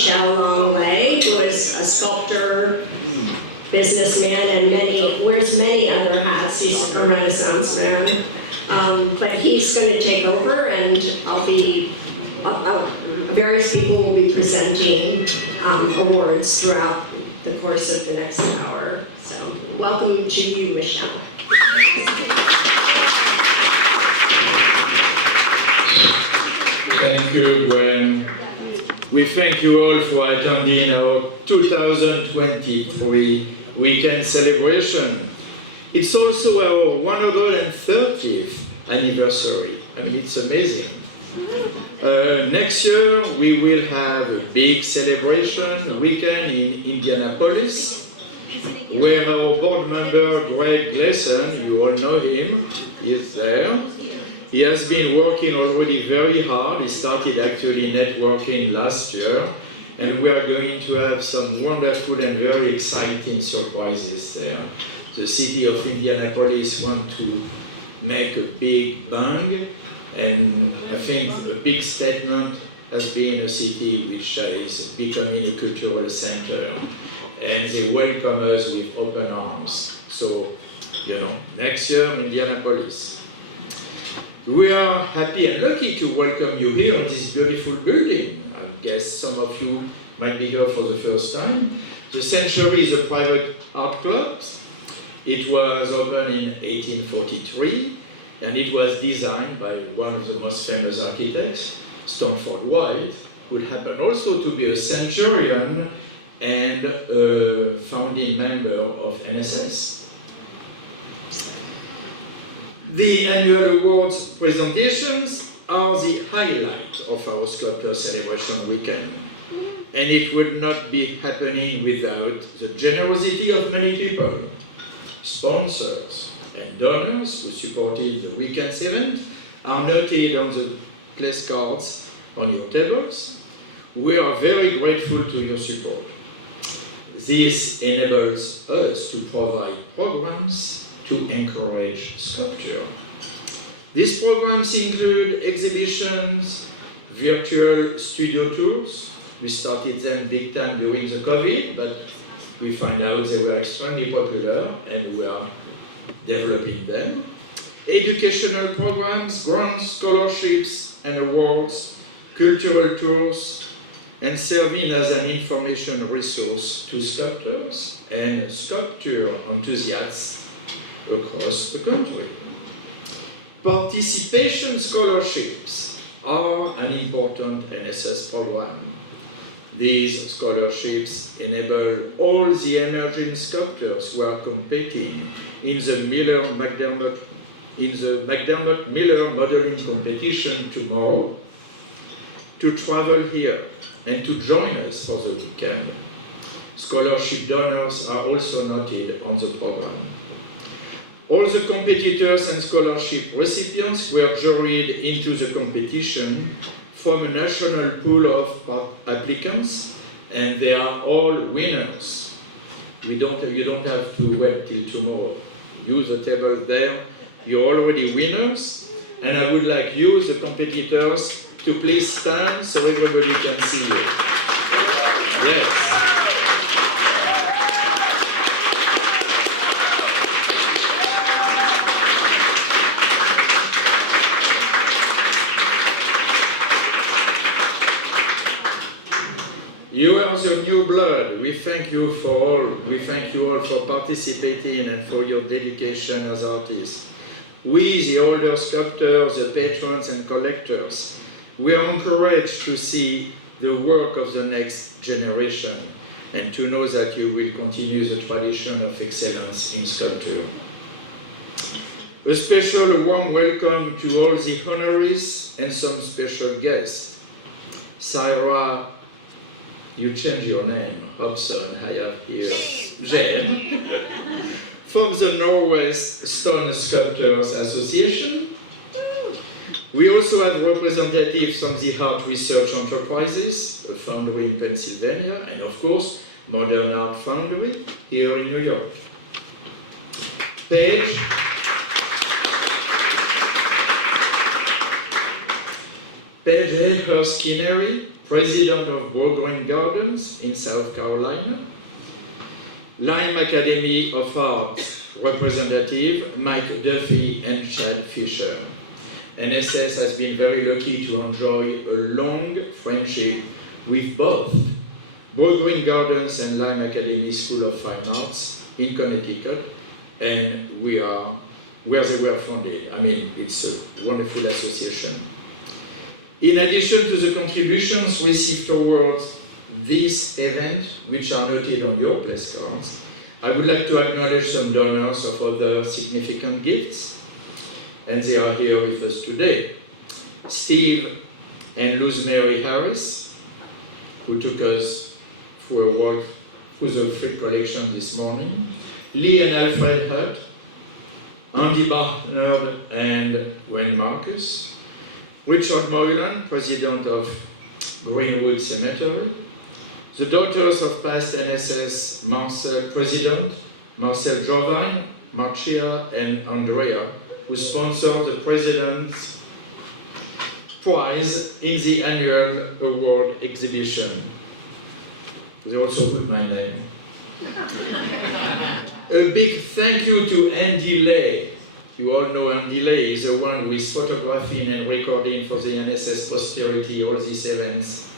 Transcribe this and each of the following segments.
Michel Longley, who is a sculptor, businessman, and wears many other hats. He's a Renaissance man. But he's going to take over, and various people will be presenting awards throughout the course of the next hour. So welcome to you, Michel. Thank you, Gwen. We thank you all for attending our 2023 weekend celebration. It's also our 130th anniversary. I mean, it's amazing. Next year, we will have a big celebration weekend in Indianapolis, where our board member, Greg Gleason, you all know him, is there. He has been working already very hard. He started actually networking last year, and we are going to have some wonderful and very exciting surprises there. The city of Indianapolis wants to make a big bang, and I think a big statement has been a city which is becoming a cultural center, and they welcome us with open arms. So, next year, Indianapolis. We are happy and lucky to welcome you here in this beautiful building. I guess some of you might be here for the first time. The Century is a private art club. It was opened in 1843, and it was designed by one of the most famous architects, Stanford White, who happened also to be a centurion and a founding member of NSS. The annual awards presentations are the highlight of our Sculptor Celebration weekend. And it would not be happening without the generosity of many people, sponsors and donors who supported the weekend's event are noted on the place cards on your tables. We are very grateful to your support. This enables us to provide programs to encourage sculpture. These programs include exhibitions, virtual studio tours. We started them big time during the COVID, but we find out they were extremely popular and we are developing them. Educational programs, grants, scholarships and awards, cultural tours, and serving as an information resource to sculptors and sculpture enthusiasts across the country. Participation scholarships are an important NSS program. These scholarships enable all the emerging sculptors who are competing in the McDermott Modeling Competition tomorrow to travel here and to join us for the weekend. Scholarship donors are also noted on the program. All the competitors and scholarship recipients were juried into the competition from a national pool of applicants, and they are all winners. You don't have to wait till tomorrow. Use the table there. You're already winners, and I would like you, the competitors, to please stand so everybody can see you. Yes. You are the new blood. We thank you all for participating and for your dedication as artists. We, the older sculptors, the patrons and collectors, we are encouraged to see the work of the next generation and to know that you will continue the tradition of excellence in sculpture. A special warm welcome to all the honorees and some special guests. Sarah, you change your name, Hobson, I have here Jane, from the Northwest Stone Sculptors Association. We also have representatives from the Art Research Enterprises, a foundry in Pennsylvania, and of course, Modern Art Foundry here in New York. Paige Hayhurst Kinney president of Bowling Gardens in South Carolina. Lime Academy of Arts representative Mike Duffy and Chad Fisher. NSS has been very lucky to enjoy a long friendship with both Bowling Gardens and Lime Academy School of Fine Arts in Connecticut, and we are where they were founded. I mean, it's a wonderful association. In addition to the contributions received towards this event, which are noted on your place cards, I would like to acknowledge some donors of other significant gifts, and they are here with us today. Steve and Luz Mary Harris, who took us for a walk through the fruit collection this morning. Lee and Alfred Hutt, Andy Barnard and Wayne Marcus. Richard Moylan, president of Greenwood Cemetery. The daughters of past NSS president Marcel Jovine, Marcia and Andrea, who sponsored the President's Prize in the annual award exhibition. They also put my name. A big thank you to Andy Lay. You all know Andy Lay is the one who is photographing and recording for the NSS posterity all these events.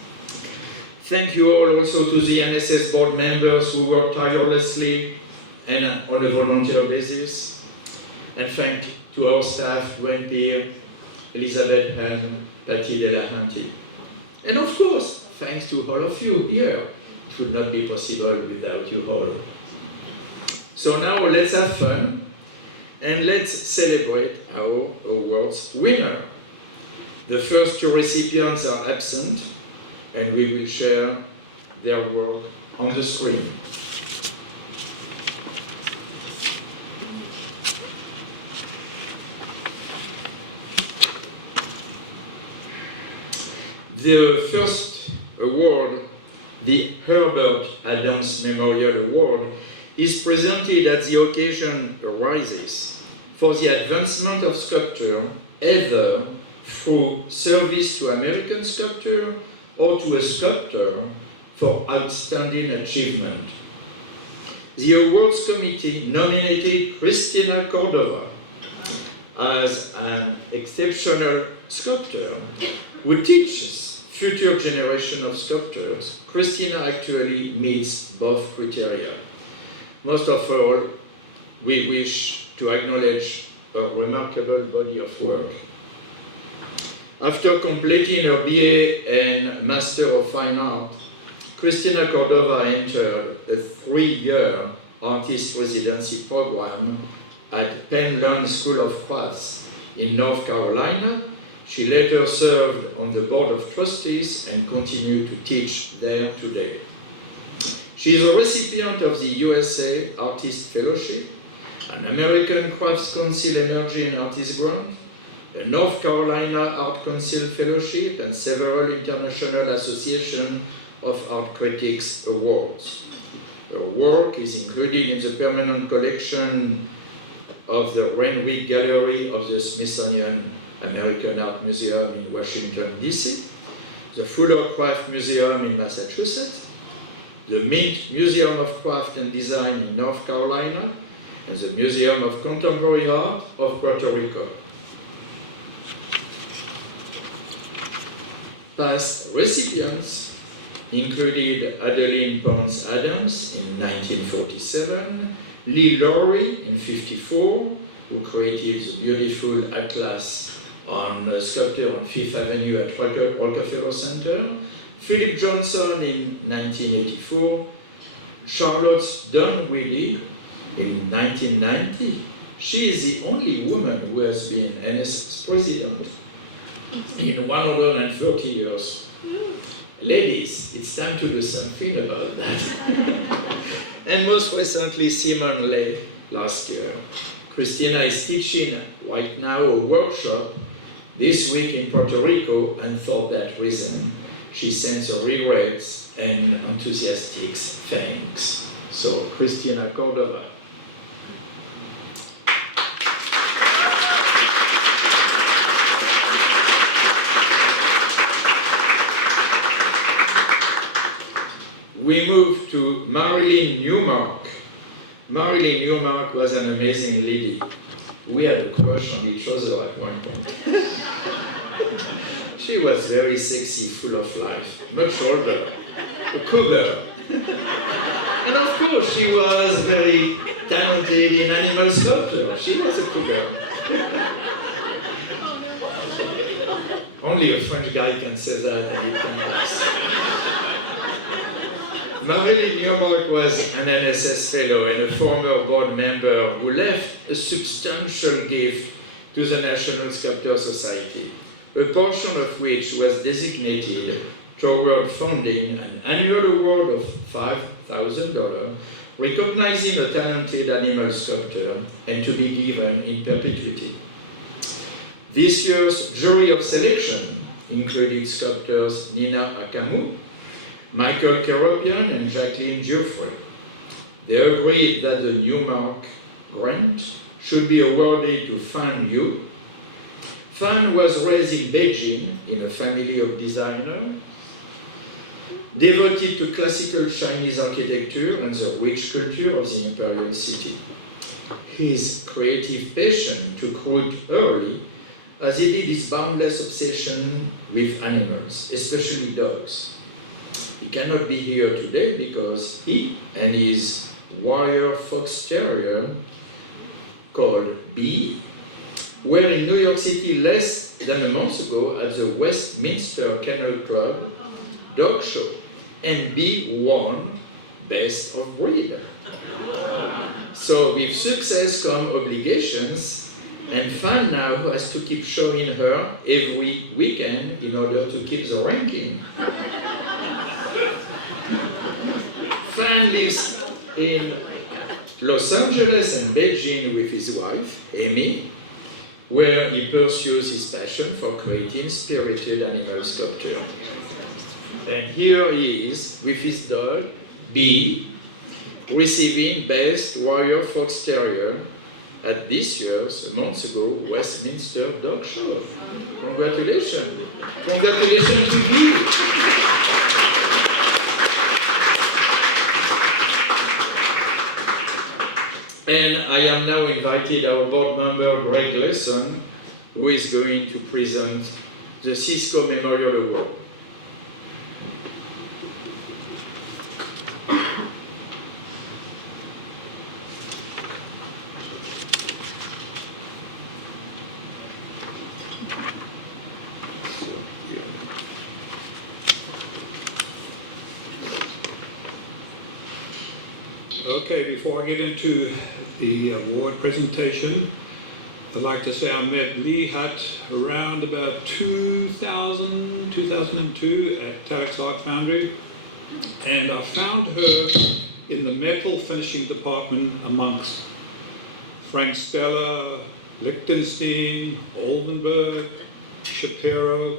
Thank you all also to the NSS board members who work tirelessly and on a volunteer basis. And thank to our staff, Dwayne Peer, Elizabeth Hahn, Patty Delahanty. And of course, thanks to all of you here. It would not be possible without you all. So now let's have fun and let's celebrate our awards winner. The first two recipients are absent, and we will share their work on the screen. The first award, the Herbert Adams Memorial Award, is presented as the occasion arises for the advancement of sculpture, either through service to American sculpture or to a sculptor for outstanding achievement. The awards committee nominated Cristina Cordova as an exceptional sculptor who teaches future generation of sculptors. Cristina actually meets both criteria. Most of all, we wish to acknowledge her remarkable body of work. After completing her BA and Master of Fine Art, Cristina Cordova entered a 3-year artist residency program at Penn Lund School of Crafts in North Carolina. She later served on the Board of Trustees and continued to teach there today. She is a recipient of the USA Artist Fellowship, an American Crafts Council Emerging Artist Grant, a North Carolina Art Council Fellowship, and several International Association of Art Critics Awards. Her work is included in the permanent collection of the Renwick Gallery of the Smithsonian American Art Museum in Washington, D.C., the Fuller Craft Museum in Massachusetts, the Mint Museum of Craft and Design in North Carolina, and the Museum of Contemporary Art of Puerto Rico. Past recipients included Adeline Pons Adams in 1947, Lee Lowry in 1954, who created the beautiful atlas on sculpture on Fifth Avenue at Rockefeller Center, Philip Johnson in 1984, Charlotte Dunwillie in 1990. She is the only woman who has been NSS president in 130 years. Ladies, it's time to do something about that. And most recently, Simon Lay last year. Christina is teaching right now a workshop this week in Puerto Rico, and for that reason, she sends her regrets and enthusiastic thanks. So, Cristina Cordova. we moved to Marilyn Newmark. Marilyn Newmark was an amazing lady. We had a crush on each other at one point. She was very sexy, full of life, much older, a cougar. And of course, she was very talented in animal sculpture. She was a cougar. Only a French guy can say that and it can pass. Marilyn Newmark was an NSS fellow and a former board member who left a substantial gift to the National Sculptor Society, a portion of which was designated toward funding an annual award of $5,000, recognizing a talented animal sculptor and to be given in perpetuity. This year's jury of selection included sculptors Nina Akamu, Michael Keropian and Jacqueline Geoffrey. They agreed that the Newmark grant should be awarded to Fan Yu. Fan was raised in Beijing in a family of designers, devoted to classical Chinese architecture and the rich culture of the imperial city. His creative passion took root early, as he did his boundless obsession with animals, especially dogs. He cannot be here today because he and his wire fox terrier, called B, were in New York City less than a month ago at the Westminster Kennel Club dog show, and B won Best of Breed. So with success come obligations, and Fan now has to keep showing her every weekend in order to keep the ranking. Fan lives in Los Angeles and Beijing with his wife, Amy, where he pursues his passion for creating spirited animal sculpture. And here he is with his dog, B, receiving Best Warrior Fox Terrier at this year's, a month ago, Westminster Dog Show. Congratulations. Congratulations to B. And I am now invited our board member, Greg Lesson, who is going to present the Cisco Memorial Award. Okay, before I get into the award presentation, I'd like to say I met Lee Hutt around about 2002 at Talix Art Foundry, and I found her in the metal finishing department amongst Frank Stella, Lichtenstein, Oldenburg, Shapiro,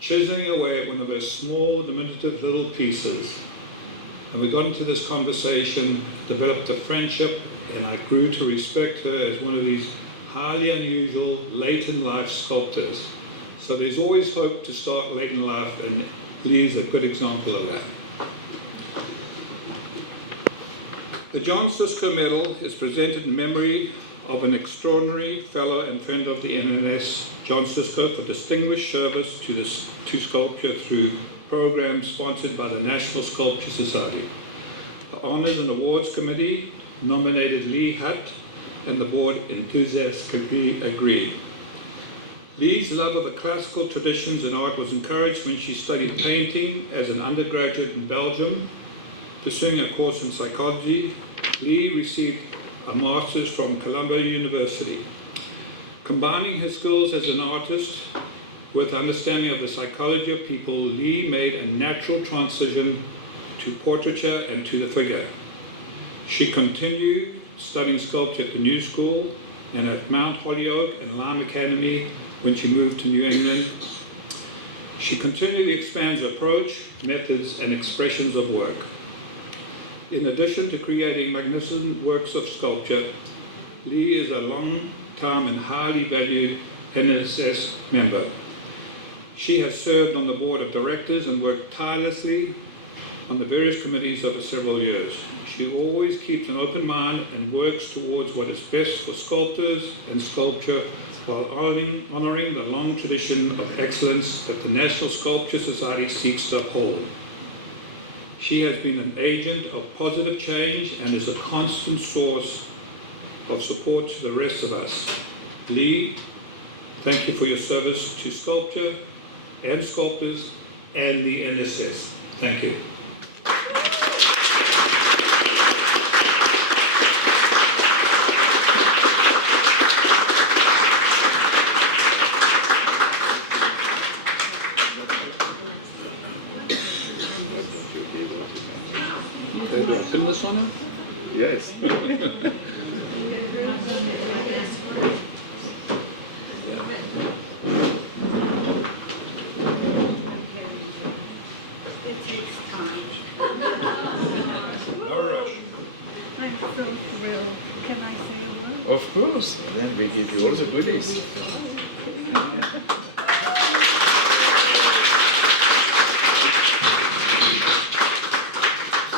chiseling away at one of those small, diminutive little pieces. And we got into this conversation, developed a friendship, and I grew to respect her as one of these highly unusual late-in-life sculptors. So there's always hope to start late in life, and Lee's a good example of that. The John Cisco Medal is presented in memory of an extraordinary fellow and friend of the NSS, John Cisco, for distinguished service to sculpture through programs sponsored by the National Sculpture Society. The Honors and Awards Committee nominated Lee Hutt, and the board enthusiastically agreed. Lee's love of the classical traditions and art was encouraged when she studied painting as an undergraduate in Belgium. Pursuing a course in psychology, Lee received a master's from Columbia University. Combining his skills as an artist with understanding of the psychology of people, Lee made a natural transition to portraiture and to the figure. She continued studying sculpture at the New School and at Mount Holyoke and Lime Academy when she moved to New England. She continually expands her approach, methods, and expressions of work. In addition to creating magnificent works of sculpture, Lee is a long-time and highly valued NSS member. She has served on the board of directors and worked tirelessly on the various committees over several years. She always keeps an open mind and works towards what is best for sculptors and sculpture while honouring the long tradition of excellence that the National Sculpture Society seeks to uphold. She has been an agent of positive change and is a constant source of support to the rest of us. Lee, thank you for your service to sculpture and sculptors and the NSS. Thank you. Do I pin this on him? Yes. It takes time. No rush. I'm so thrilled. Can I say a word? Of course. Then we give you all the goodies.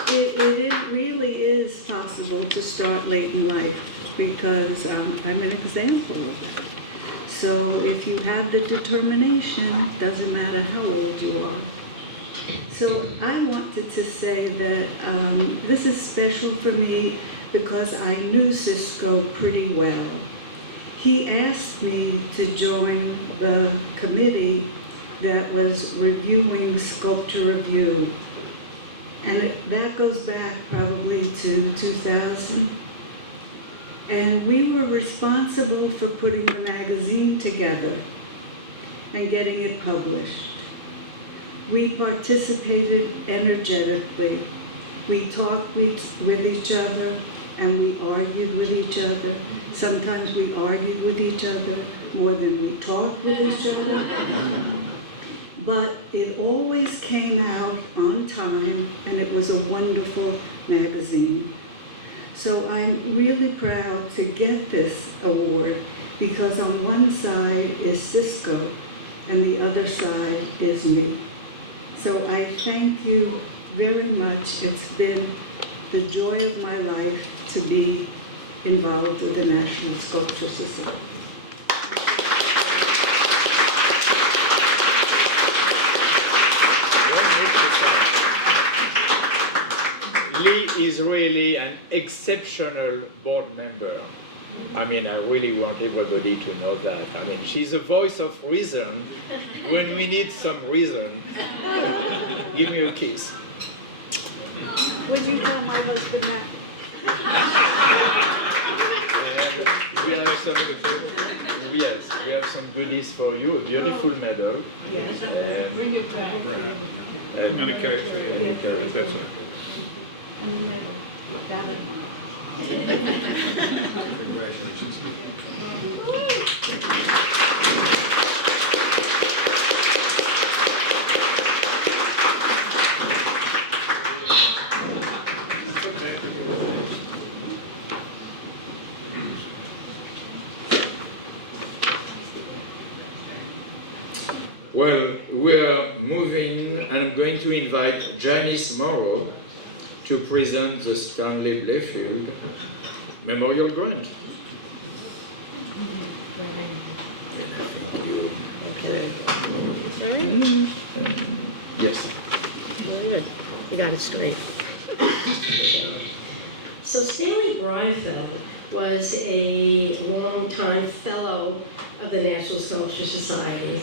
It really is possible to start late in life because I'm an example of that. So if you have the determination, doesn't matter how old you are. So I wanted to say that this is special for me because I knew Cisco pretty well. He asked me to join the committee that was reviewing Sculpture Review. And that goes back probably to 2000. And we were responsible for putting the magazine together and getting it published. We participated energetically. We talked with each other and we argued with each other. Sometimes we argued with each other more than we talked with each other. But it always came out on time, and it was a wonderful magazine. So I'm really proud to get this award because on one side is Cisco and the other side is me. So I thank you very much. It's been the joy of my life to be involved with the National Sculpture Society. Lee is really an exceptional board member. I mean, I really want everybody to know that. I mean, she's a voice of reason when we need some reason. Give me a kiss. Would you tell my husband that? We have some goodies for you. A beautiful medal. Yes. Bring it back. And a cake. That's it. Congratulations. Well, we are moving, and I'm going to invite Janice Morrow to present the Stanley Blayfield Memorial Grant. Thank you. Okay. All right. Yes. Very good. You got it straight. So Stanley Blyfield was a longtime fellow of the National Sculpture Society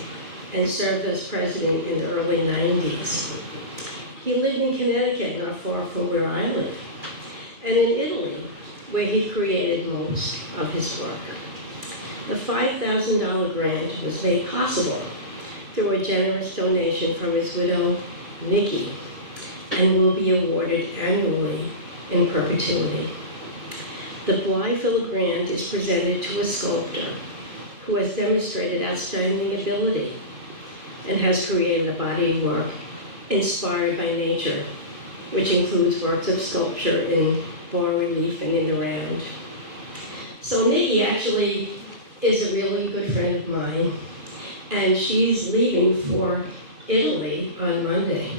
and served as president in the early 90s. He lived in Connecticut, not far from where I live, and in Italy, where he created most of his work. The $5,000 grant was made possible through a generous donation from his widow, Nikki, and will be awarded annually in perpetuity. The Blyfield Grant is presented to a sculptor who has demonstrated outstanding ability and has created a body of work inspired by nature, which includes works of sculpture in bas-relief and in the round. So Nikki actually is a really good friend of mine, and she's leaving for Italy on Monday.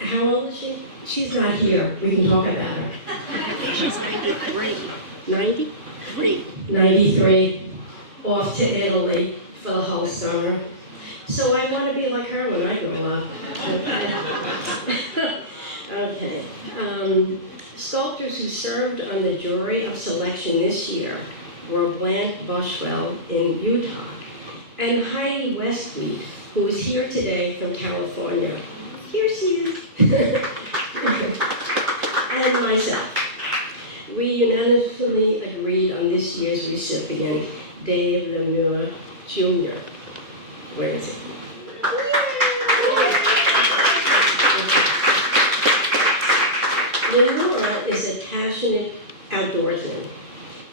How old is she? She's not here. We can talk about her. She's 93. 93? 93. Off to Italy for the whole summer. So I want to be like her when I grow up. Okay. Sculptors who served on the jury of selection this year were Blanche Bushwell in Utah and Heidi Westweed, who is here today from California. Here she is. And myself. We unanimously agreed on this year's recipient, Dave Lemure Jr. Where is he? Lemure is a passionate outdoorsman,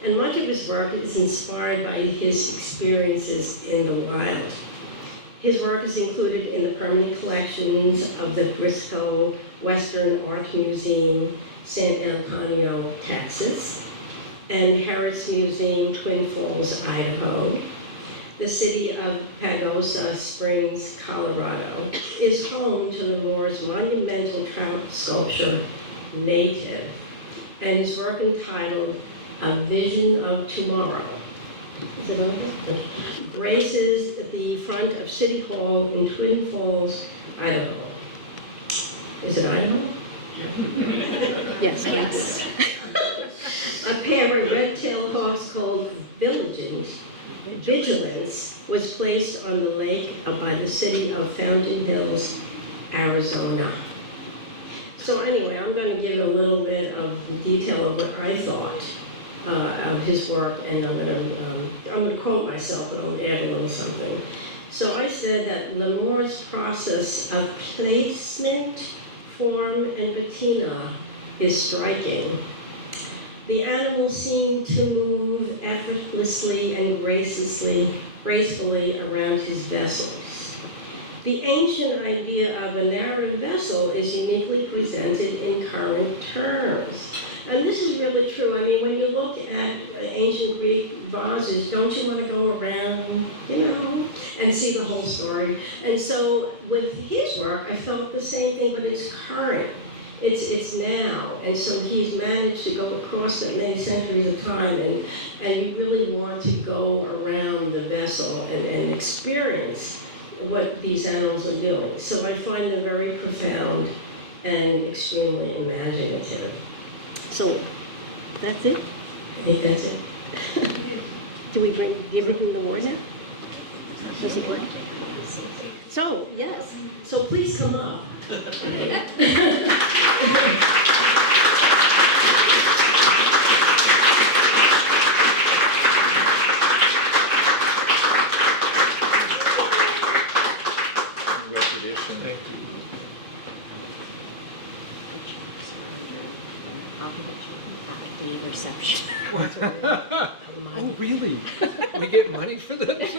and much of his work is inspired by his experiences in the wild. His work is included in the permanent collections of the Briscoe Western Art Museum, San Antonio, Texas, and Harris Museum, Twin Falls, Idaho. The city of Pagosa Springs, Colorado, is home to Lemure's monumental trout sculpture, Native, and his work entitled A Vision of Tomorrow. Is it over? Graces the front of City Hall in Twin Falls, Idaho. Is it Idaho? Yes, yes. A pair of red-tailed hawks called Vigilance was placed on the lake by the city of Fountain Hills, Arizona. So anyway, I'm going to give a little bit of detail of what I thought of his work, and I'm going to quote myself, but I'm going to add a little something. So I said that Lemure's process of placement, form, and patina is striking. The animals seem to move effortlessly and gracefully around his vessels. The ancient idea of a narrow vessel is uniquely presented in current terms. And this is really true. I mean, when you look at ancient Greek vases, don't you want to go around, and see the whole story? And so with his work, I felt the same thing, but it's current. It's now, and so he's managed to go across that many centuries of time, and you really want to go around the vessel and experience what these animals are doing. So I find them very profound and extremely imaginative. So, that's it? I think that's it. Do we give him the award now? Does it work? So, yes. So please come up. Congratulations. Thank you. The reception. Oh, really? We get money for this?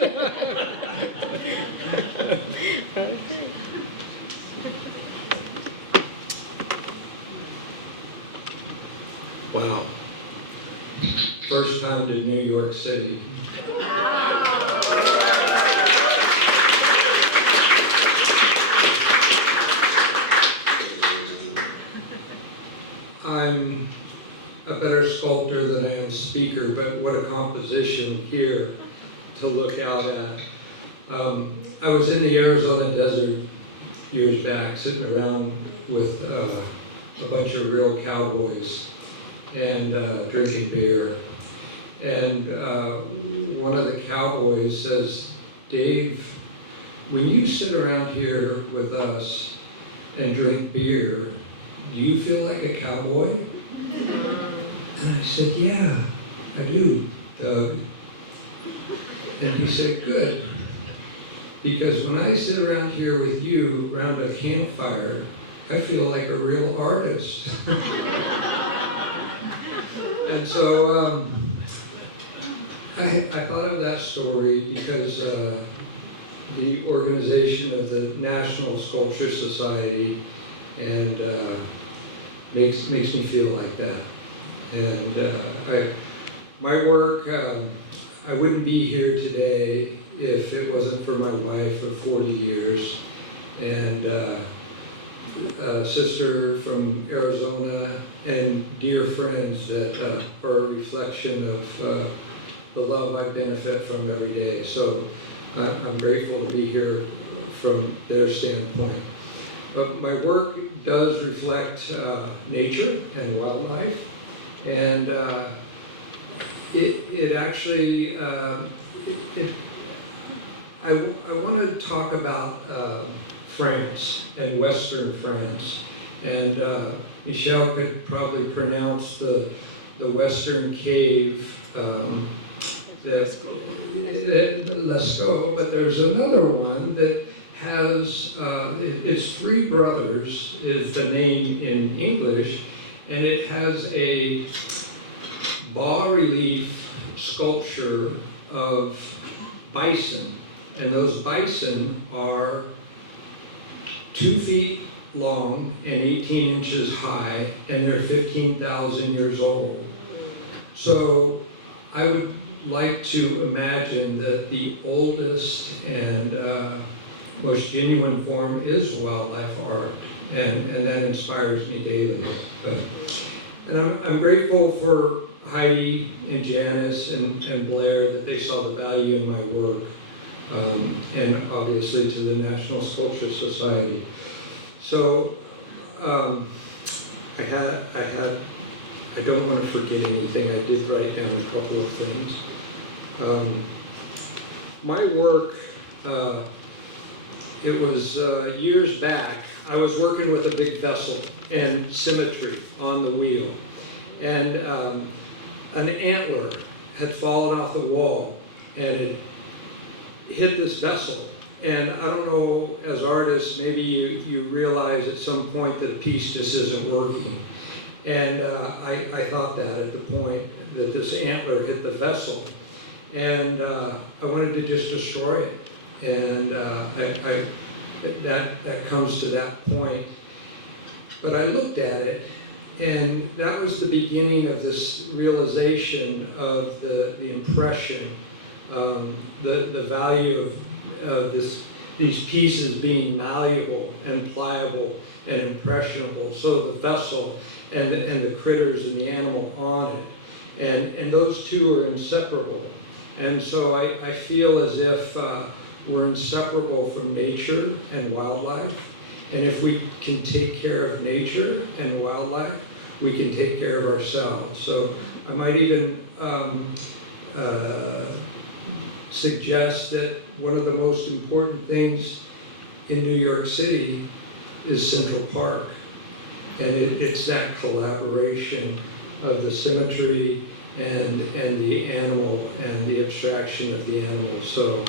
Wow. First time to New York City. I'm a better sculptor than I am speaker, but what a composition here to look out at. I was in the Arizona desert years back, sitting around with a bunch of real cowboys and drinking beer. And one of the cowboys says, "Dave, when you sit around here with us and drink beer, do you feel like a cowboy?" And I said, "Yeah, I do, Doug." And he said, "Good. Because when I sit around here with you around a campfire, I feel like a real artist." And so I thought of that story because the organization of the National Sculpture Society and makes me feel like that. And my work, I wouldn't be here today if it wasn't for my wife of 40 years and sister from Arizona, and dear friends that are a reflection of the love I benefit from every day. So I'm grateful to be here from their standpoint. But my work does reflect nature and wildlife, and it actually, I want to talk about France and Western France, and Michelle could probably pronounce the Western cave, Lascaux, but there's another one that has, it's Three Brothers is the name in English, and it has a bas-relief sculpture of bison, and those bison are 2 feet long and 18 inches high, and they're 15,000 years old. So I would like to imagine that the oldest and most genuine form is wildlife art, and that inspires me daily. And I'm grateful for Heidi and Janice and Blair that they saw the value in my work, and obviously to the National Sculpture Society. So I don't want to forget anything. I did write down a couple of things. My work, it was years back, I was working with a big vessel and symmetry on the wheel. And an antler had fallen off the wall and it hit this vessel. And I don't know, as artists, maybe you realize at some point that a piece just isn't working. And I thought that at the point that this antler hit the vessel. And I wanted to just destroy it. And that comes to that point. But I looked at it, and that was the beginning of this realization of the impression, the value of these pieces being malleable and pliable and impressionable. So the vessel and the critters and the animal on it, and those two are inseparable. And so I feel as if we're inseparable from nature and wildlife. And if we can take care of nature and wildlife, we can take care of ourselves. So I might even suggest that one of the most important things in New York City is Central Park. And it's that collaboration of the symmetry and the animal and the abstraction of the animal. So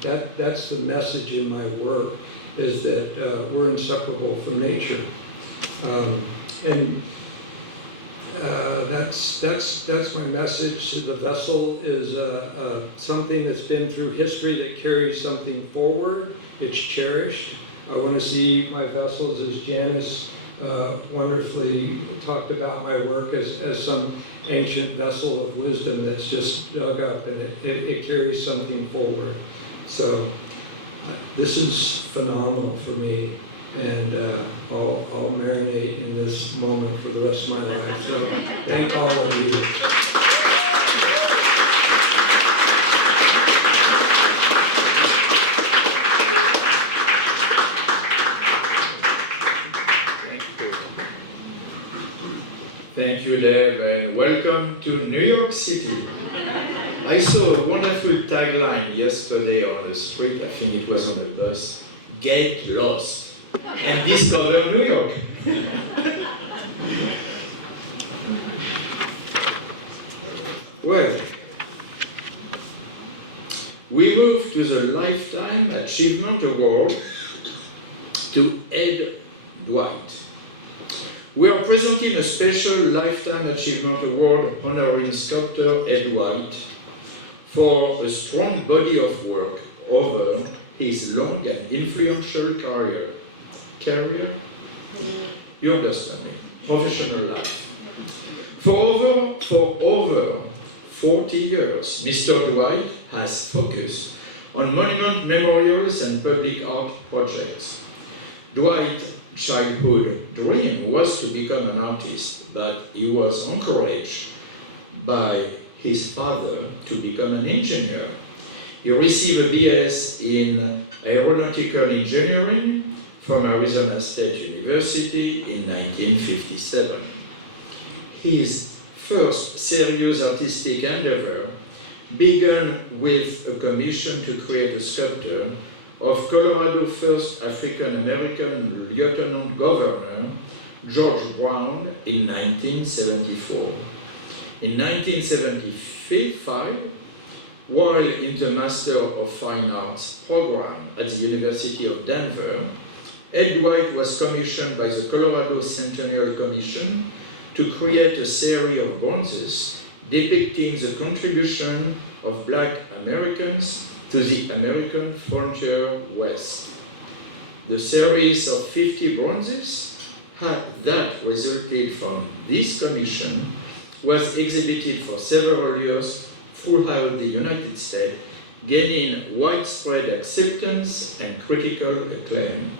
that's the message in my work, is that we're inseparable from nature. And that's my message. The vessel is something that's been through history that carries something forward. It's cherished. I want to see my vessels, as Janice wonderfully talked about my work, as some ancient vessel of wisdom that's just dug up, and it carries something forward. So this is phenomenal for me, and I'll marinate in this moment for the rest of my life. So thank all of you. Thank you, Dave, and welcome to New York City. I saw a wonderful tagline yesterday on the street, I think it was on the bus: "Get lost and discover New York." Well, we move to the Lifetime Achievement Award to Ed Dwight. We are presenting a special Lifetime Achievement Award honoring sculptor Ed Dwight for a strong body of work over his long and influential career. Career? You understand me? Professional life. For over 40 years, Mr. Dwight has focused on monument memorials and public art projects. Dwight childhood dream was to become an artist, but he was encouraged by his father to become an engineer. He received a BS in aeronautical engineering from Arizona State University in 1957. His first serious artistic endeavor began with a commission to create a sculpture of Colorado's first African-American Lieutenant Governor, George Brown, in 1974. In 1975, while in the Master of Fine Arts program at the University of Denver, Ed Dwight was commissioned by the Colorado Centennial Commission to create a series of bronzes depicting the contribution of Black Americans to the American frontier West. The series of 50 bronzes that resulted from this commission was exhibited for several years throughout the United States, gaining widespread acceptance and critical acclaim.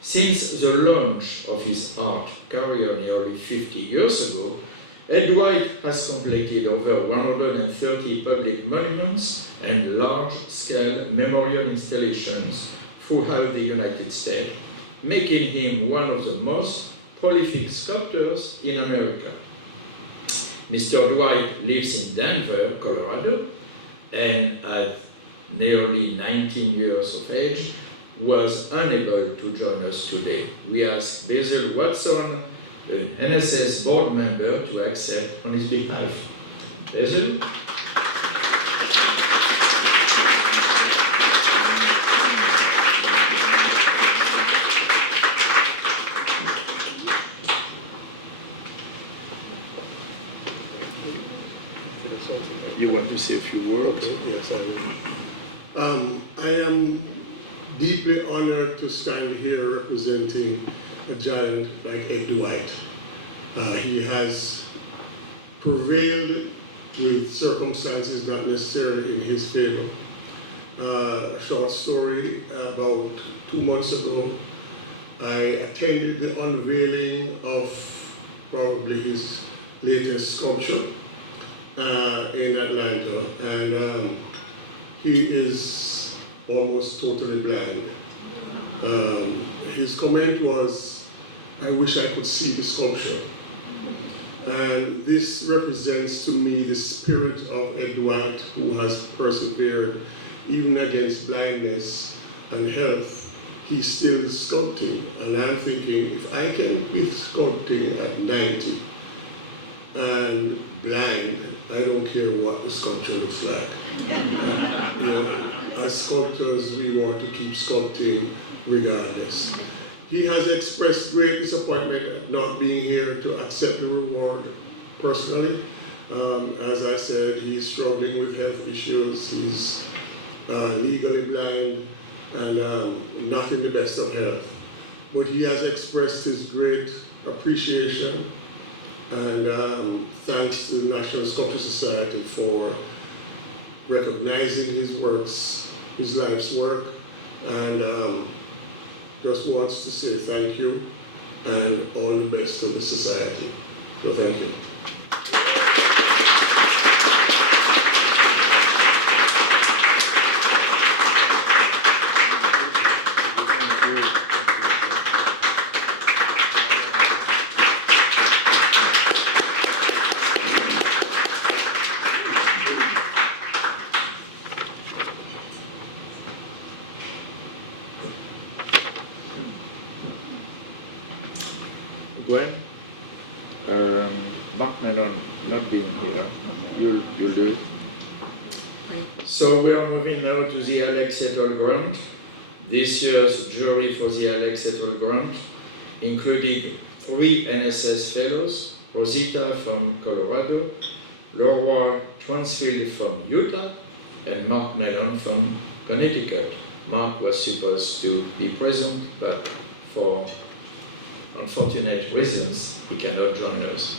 Since the launch of his art career nearly 50 years ago, Ed Dwight has completed over 130 public monuments and large-scale memorial installations throughout the United States, making him one of the most prolific sculptors in America. Mr. Dwight lives in Denver, Colorado, and at nearly 19 years of age, was unable to join us today. We ask Basil Watson, the NSS board member, to accept on his behalf. Basil? You want to say a few words? Okay, yes, I will. I am deeply honored to stand here representing a giant like Ed Dwight. He has prevailed with circumstances not necessarily in his favor. A short story, about 2 months ago, I attended the unveiling of probably his latest sculpture in Atlanta, and he is almost totally blind. His comment was, "I wish I could see the sculpture." And this represents to me the spirit of Ed Dwight, who has persevered even against blindness and health. He's still sculpting, and I'm thinking, if I can be sculpting at 90 and blind, I don't care what the sculpture looks like. You know, as sculptors, we want to keep sculpting regardless. He has expressed great disappointment at not being here to accept the reward personally. As I said, he's struggling with health issues. He's legally blind and not in the best of health. But he has expressed his great appreciation and thanks to the National Sculpture Society for recognizing his works, his life's work, and just wants to say thank you and all the best to the society. So thank you. Gwen, Mark Mellon not being here, you'll do it. So we are moving now to the Alex Etol Grant. This year's jury for the Alex Etol Grant including 3 NSS fellows, Rosita from Colorado, Laura Transfield from Utah, and Mark Mellon from Connecticut. Mark was supposed to be present, but for unfortunate reasons, he cannot join us.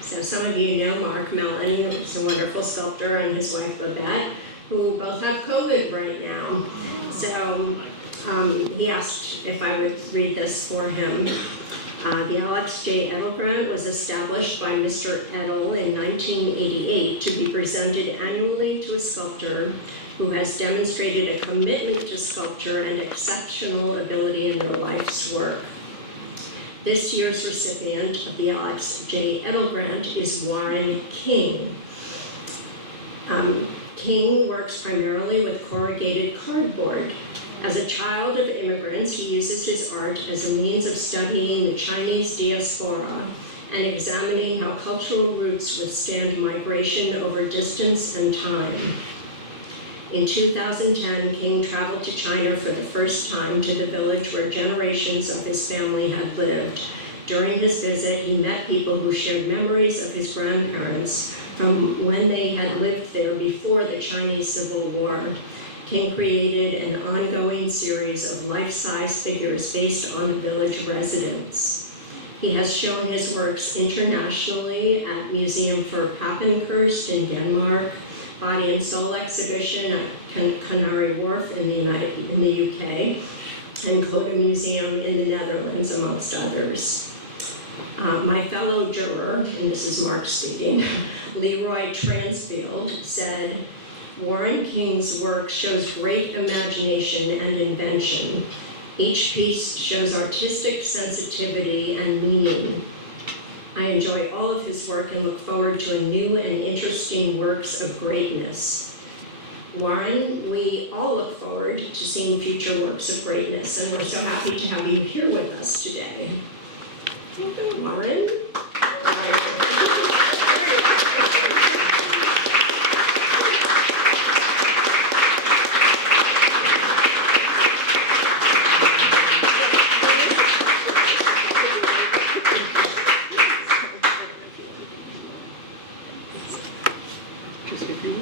So some of you know Mark Mellon, he's a wonderful sculptor, and his wife Babette, who both have COVID right now. So he asked if I would read this for him. The Alex J. Edel Grant was established by Mr. Edel in 1988 to be presented annually to a sculptor who has demonstrated a commitment to sculpture and exceptional ability in their life's work. This year's recipient of the Alex J. Edel Grant is Warren King. King works primarily with corrugated cardboard. As a child of immigrants, he uses his art as a means of studying the Chinese diaspora and examining how cultural roots withstand migration over distance and time. In 2010, King traveled to China for the first time, to the village where generations of his family had lived. During his visit, he met people who shared memories of his grandparents from when they had lived there before the Chinese Civil War. King created an ongoing series of life-size figures based on village residents. He has shown his works internationally at Museum for Pappenhurst in Denmark, Body and Soul exhibition at Canary Wharf in the UK, and Coda Museum in the Netherlands, amongst others. My fellow juror, and this is Mark speaking, Leroy Transfield, said, Warren King's work shows great imagination and invention. Each piece shows artistic sensitivity and meaning. I enjoy all of his work and look forward to a new and interesting works of greatness. Warren, we all look forward to seeing future works of greatness, and we're so happy to have you here with us today. Warren?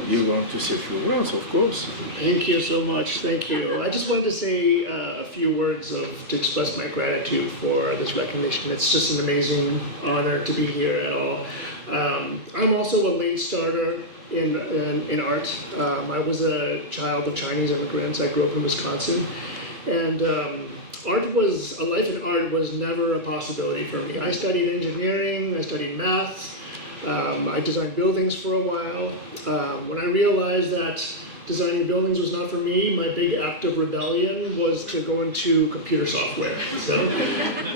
You want to say a few words, of course. Thank you so much. Thank you. I just wanted to say a few words to express my gratitude for this recognition. It's just an amazing honor to be here at all. I'm also a late starter in art. I was a child of Chinese immigrants. I grew up in Wisconsin, and a life in art was never a possibility for me. I studied engineering. I studied math. I designed buildings for a while. When I realized that designing buildings was not for me, my big act of rebellion was to go into computer software. So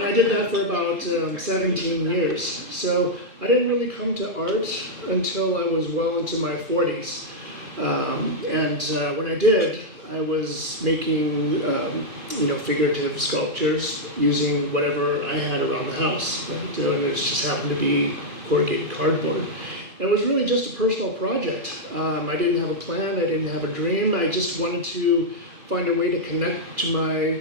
I did that for about 17 years. So I didn't really come to art until I was well into my 40s. When I did, I was making figurative sculptures using whatever I had around the house. And it just happened to be corrugated cardboard. And it was really just a personal project. I didn't have a plan, I didn't have a dream. I just wanted to find a way to connect to my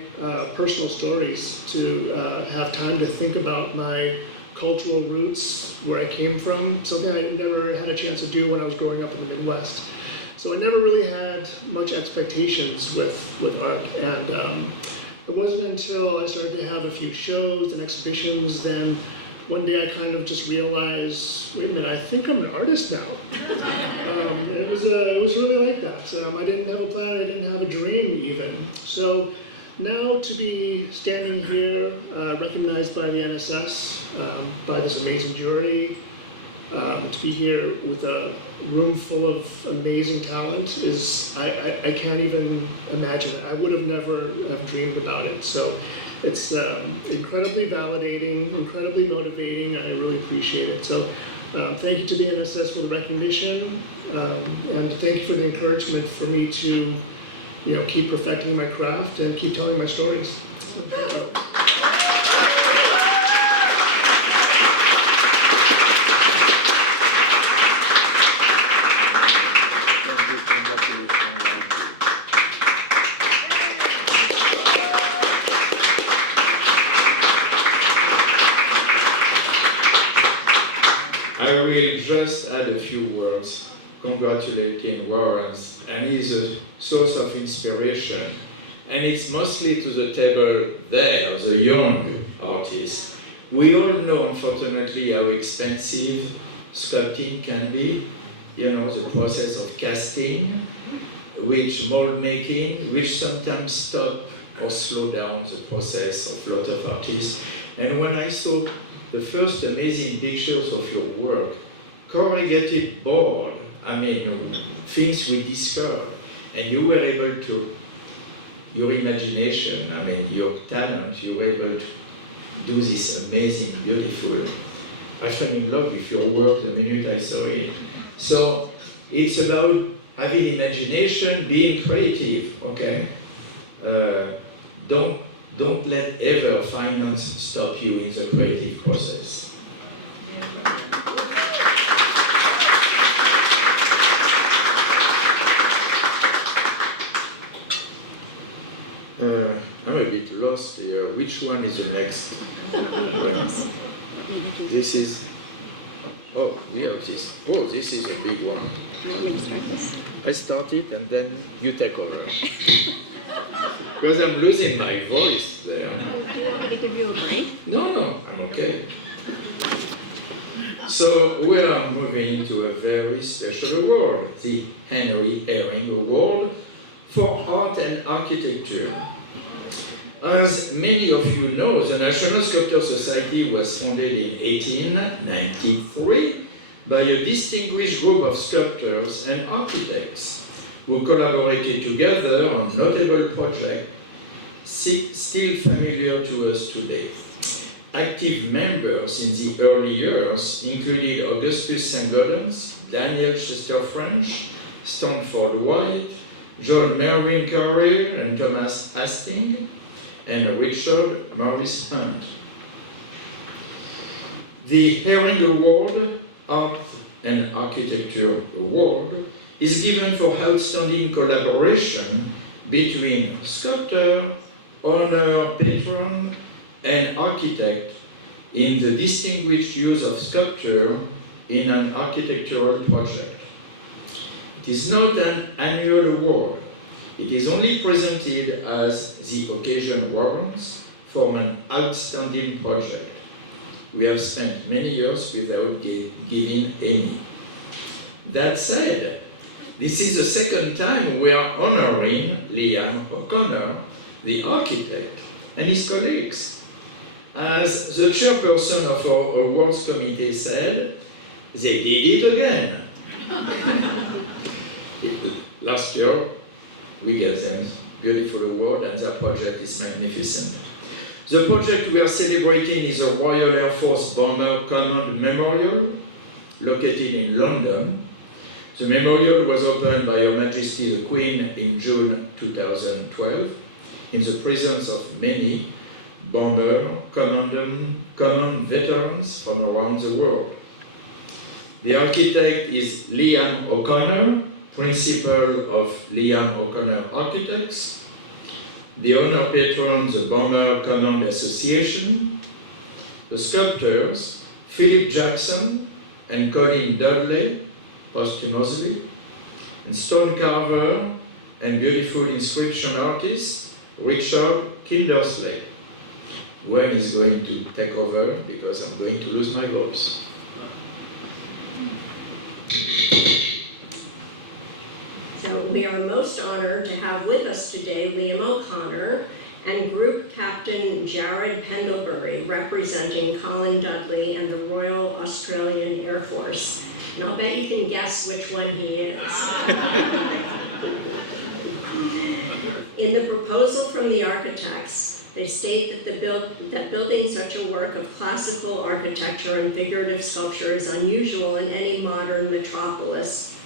personal stories, to have time to think about my cultural roots, where I came from, something I never had a chance to do when I was growing up in the Midwest. So I never really had much expectations with art. And it wasn't until I started to have a few shows and exhibitions, then one day I kind of just realized, wait a minute, I think I'm an artist now. It was really like that. I didn't have a plan, I didn't have a dream even. So now to be standing here, recognized by the NSS, by this amazing jury, to be here with a room full of amazing talent I can't even imagine it. I would have never have dreamed about it. So it's incredibly validating, incredibly motivating. I really appreciate it. So thank you to the NSS for the recognition, and thank you for the encouragement for me to, keep perfecting my craft and keep telling my stories. Thank you. I will just add a few words congratulating Warren, and he's a source of inspiration. And it's mostly to the table there, the young artists. We all know, unfortunately, how expensive sculpting can be, the process of casting. which mold making, which sometimes stop or slow down the process of a lot of artists. And when I saw the first amazing pictures of your work, corrugated board, I mean, things we discovered, and you were able to, your imagination, I mean, your talent, you were able to do this amazing, beautiful. I fell in love with your work the minute I saw it. So it's about having imagination, being creative, okay? Don't let ever finance stop you in the creative process. I'm a bit lost here. Which one is the next one? This is, oh, we have this. Oh, this is a big one. You want me to start this? I start it and then you take over. Because I'm losing my voice there. Do you want me to give you a break? No, I'm okay. So we are moving to a very special award, the Henry Herring Award for Art and Architecture. As many of you know, the National Sculpture Society was founded in 1893 by a distinguished group of sculptors and architects who collaborated together on notable projects still familiar to us today. Active members in the early years included Augustus Saint-Gaudens, Daniel Chester French, Stanford White, John Merwin Carrier and Thomas Hastings, and Richard Morris Hunt. The Herring Award, Art and Architecture Award, is given for outstanding collaboration between sculptor, owner, patron, and architect in the distinguished use of sculpture in an architectural project. It is not an annual award. It is only presented as the occasion warrants for an outstanding project. We have spent many years without giving any. That said, this is the second time we are honoring Liam O'Connor, the architect, and his colleagues. As the chairperson of our awards committee said, they did it again. Last year, we gave them a beautiful award and their project is magnificent. The project we are celebrating is a Royal Air Force Bomber Command Memorial, located in London. The memorial was opened by Her Majesty the Queen in June 2012, in the presence of many bomber command veterans from around the world. The architect is Liam O'Connor, principal of Liam O'Connor Architects. The owner patron, the Bomber Command Association. The sculptors, Philip Jackson and Colin Dudley, posthumously. And stone carver and beautiful inscription artist, Richard Kindersley. Gwen is going to take over because I'm going to lose my voice. So we are most honored to have with us today Liam O'Connor and Group Captain Jared Pendlebury, representing Colin Dudley and the Royal Australian Air Force. And I'll bet you can guess which one he is. In the proposal from the architects, they state that building such a work of classical architecture and figurative sculpture is unusual in any modern metropolis.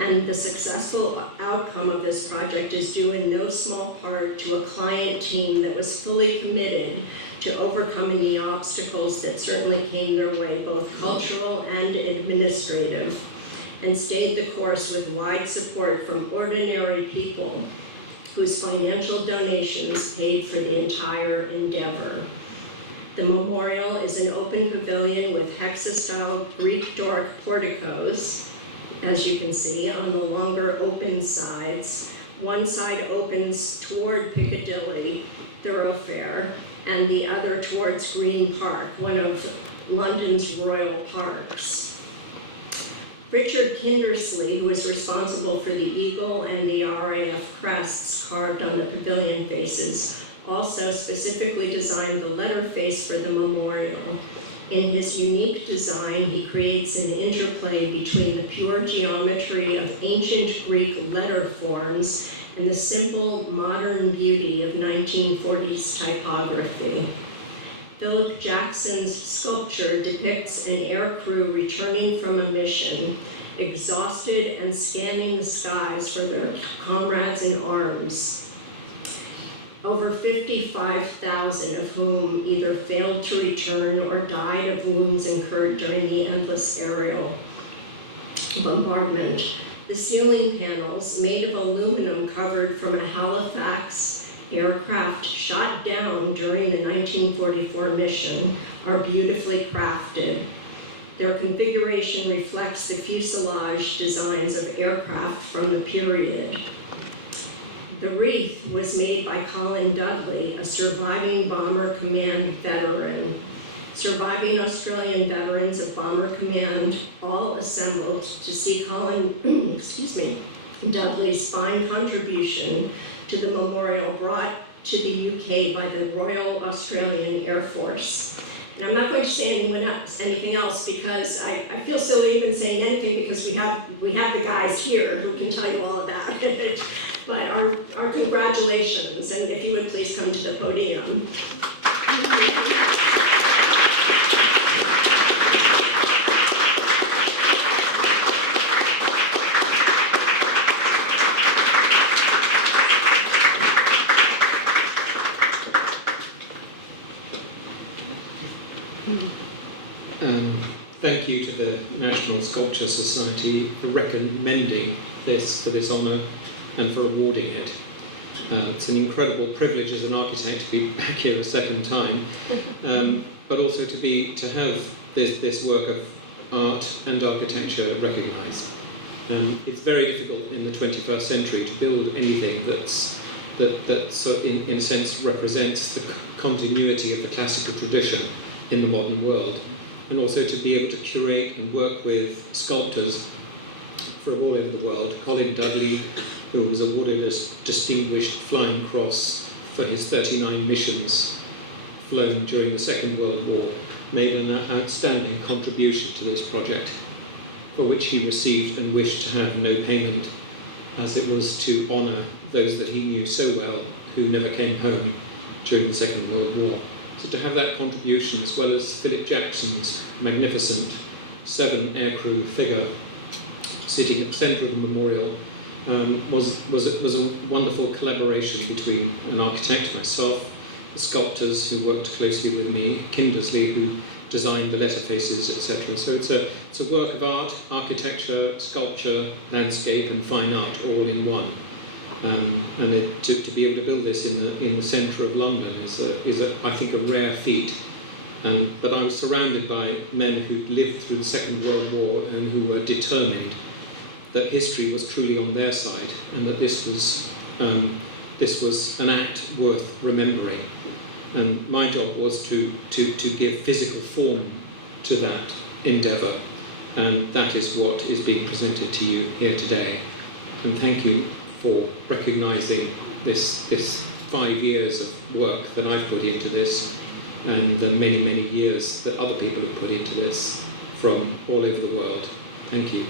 And the successful outcome of this project is due in no small part to a client team that was fully committed to overcoming the obstacles that certainly came their way, both cultural and administrative, and stayed the course with wide support from ordinary people whose financial donations paid for the entire endeavor. The memorial is an open pavilion with hexa-style Greek Doric porticos, as you can see, on the longer open sides. One side opens toward Piccadilly thoroughfare, and the other towards Green Park, one of London's royal parks. Richard Kindersley, who was responsible for the eagle and the RAF crests carved on the pavilion faces, also specifically designed the letter face for the memorial. In his unique design, he creates an interplay between the pure geometry of ancient Greek letter forms and the simple modern beauty of 1940s typography. Philip Jackson's sculpture depicts an aircrew returning from a mission, exhausted and scanning the skies for their comrades in arms. Over 55,000 of whom either failed to return or died of wounds incurred during the endless aerial bombardment. The ceiling panels, made of aluminum covered from a Halifax aircraft shot down during the 1944 mission, are beautifully crafted. Their configuration reflects the fuselage designs of aircraft from the period. The wreath was made by Colin Dudley, a surviving Bomber Command veteran. Surviving Australian veterans of Bomber Command all assembled to see Colin Dudley's fine contribution to the memorial brought to the UK by the Royal Australian Air Force. And I'm not going to say anything else because I feel silly even saying anything because we have the guys here who can tell you all of that. But our congratulations, and if you would please come to the podium. Thank you to the National Sculpture Society for recommending this for this honour and for awarding it. It's an incredible privilege as an architect to be back here a second time, but also to have this work of art and architecture recognised. It's very difficult in the 21st century to build anything that so in a sense represents the continuity of the classical tradition in the modern world, and also to be able to curate and work with sculptors from all over the world. Colin Dudley, who was awarded a Distinguished Flying Cross for his 39 missions flown during the Second World War, made an outstanding contribution to this project, for which he received and wished to have no payment, as it was to honour those that he knew so well who never came home during the Second World War. So to have that contribution, as well as Philip Jackson's magnificent 7 aircrew figure sitting at the centre of the memorial, was a wonderful collaboration between an architect, myself, the sculptors who worked closely with me, Kindersley, who designed the letter faces, etc. So it's a work of art, architecture, sculpture, landscape, and fine art all in one. To be able to build this in the centre of London is I think a rare feat. But I was surrounded by men who lived through the Second World War and who were determined that history was truly on their side, and that this was an act worth remembering. And my job was to give physical form to that endeavour, and that is what is being presented to you here today. And thank you for recognising this 5 years of work that I've put into this, and the many, many years that other people have put into this from all over the world. Thank you.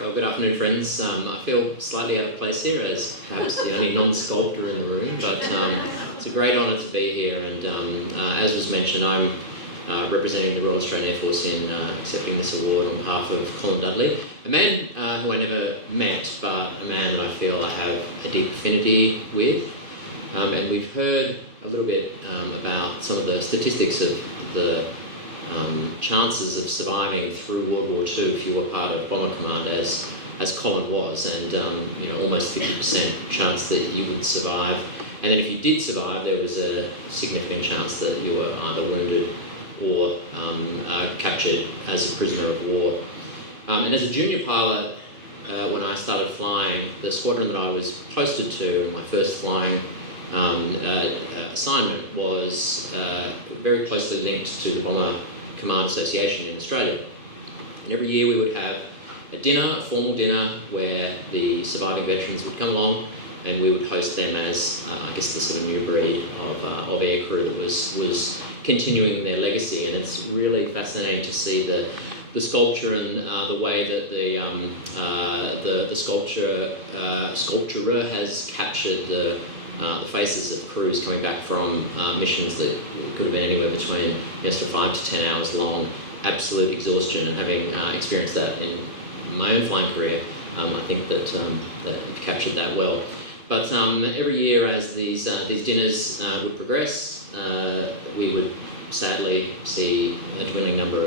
Well, good afternoon, friends. I feel slightly out of place here as perhaps the only non-sculptor in the room, but it's a great honour to be here, and as was mentioned, I'm representing the Royal Australian Air Force in accepting this award on behalf of Colin Dudley, a man who I never met, but a man that I feel I have a deep affinity with. And we've heard a little bit about some of the statistics of the chances of surviving through World War II if you were part of Bomber Command, as Colin was, and almost 50% chance that you would survive. And then if you did survive, there was a significant chance that you were either wounded or captured as a prisoner of war. And as a junior pilot, when I started flying, the squadron that I was posted to, my first flying assignment was very closely linked to the Bomber Command Association in Australia. And every year we would have a dinner, a formal dinner, where the surviving veterans would come along and we would host them as, I guess, the sort of new breed of aircrew that was continuing their legacy. And it's really fascinating to see the sculpture and the way that the sculpturer has captured the faces of crews coming back from missions that could have been anywhere between 5 to 10 hours long, absolute exhaustion, and having experienced that in my own flying career, I think that captured that well. But every year as these dinners would progress, we would sadly see a dwindling number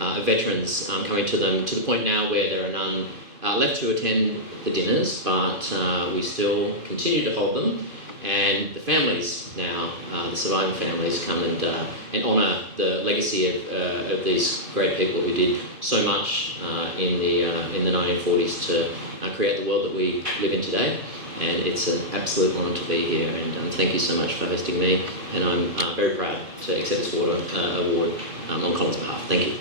of veterans coming to them, to the point now where there are none left to attend the dinners, but we still continue to hold them. And the families now, the surviving families, come and honour the legacy of these great people who did so much in the 1940s to create the world that we live in today. And it's an absolute honour to be here, and thank you so much for hosting me, and I'm very proud to accept this award on Colin's behalf. Thank you.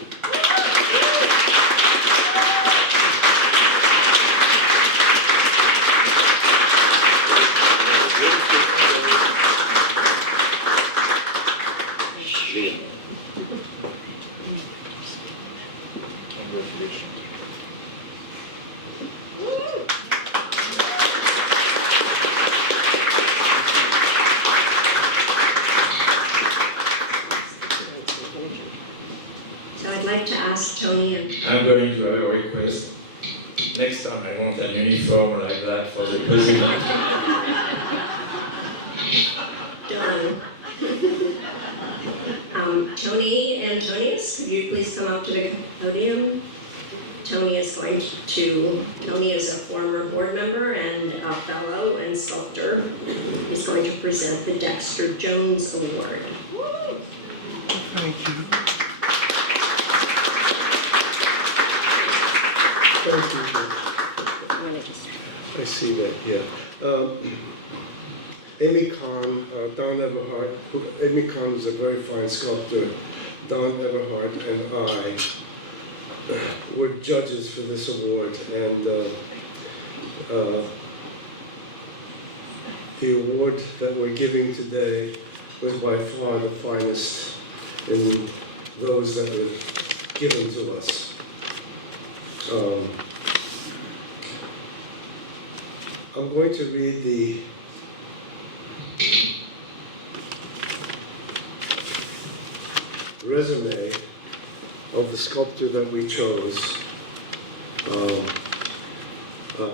I'm going to have a request. Next time I want an uniform like that for the president. Done. Tony Antonius, could you please come up to the podium? Tony is a former board member and a fellow and sculptor. He's going to present the Dexter Jones Award. Thank you. Thank you. I see that, yeah. Amy Kahn, Don Everhart, Amy Kahn is a very fine sculptor. Don Everhart and I were judges for this award, and the award that we're giving today was by far the finest in those that were given to us. I'm going to read the resume of the sculptor that we chose.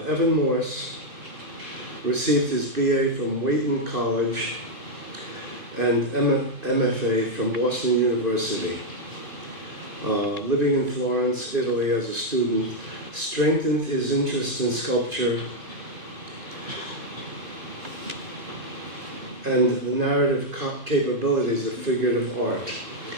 Evan Morse received his BA from Wheaton College and MFA from Boston University. Living in Florence, Italy as a student, strengthened his interest in sculpture and the narrative capabilities of figurative art.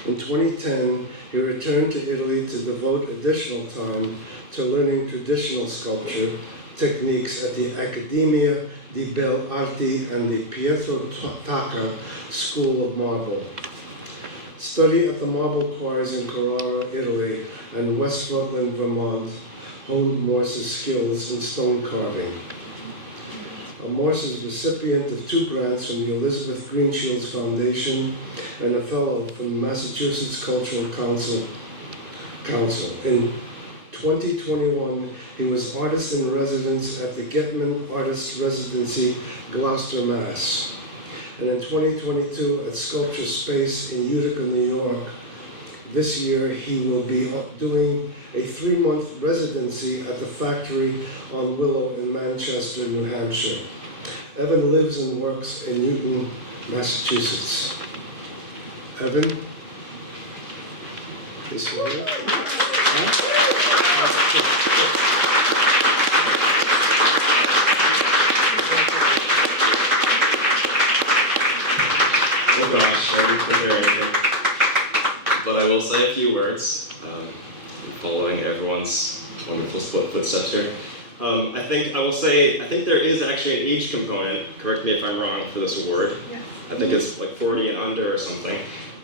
In 2010, he returned to Italy to devote additional time to learning traditional sculpture techniques at the Accademia di Belle Arti and the Pietro Tacca School of Marble. Study at the Marble Choirs in Carrara, Italy, and West Rutland, Vermont, honed Morse's skills in stone carving. Morse is recipient of 2 grants from the Elizabeth Greenshields Foundation and a fellow from the Massachusetts Cultural Council. In 2021, he was artist in residence at the Getman Artist Residency, Gloucester, Mass. And in 2022 at Sculpture Space in Utica, New York. This year he will be doing a 3-month residency at the factory on Willow in Manchester, New Hampshire. Evan lives and works in Newton, Massachusetts. Evan? This way. Oh gosh, I didn't prepare anything. But I will say a few words, following everyone's wonderful footsteps here. I think there is actually an age component, correct me if I'm wrong, for this award. Yes. I think it's like 40 and under or something.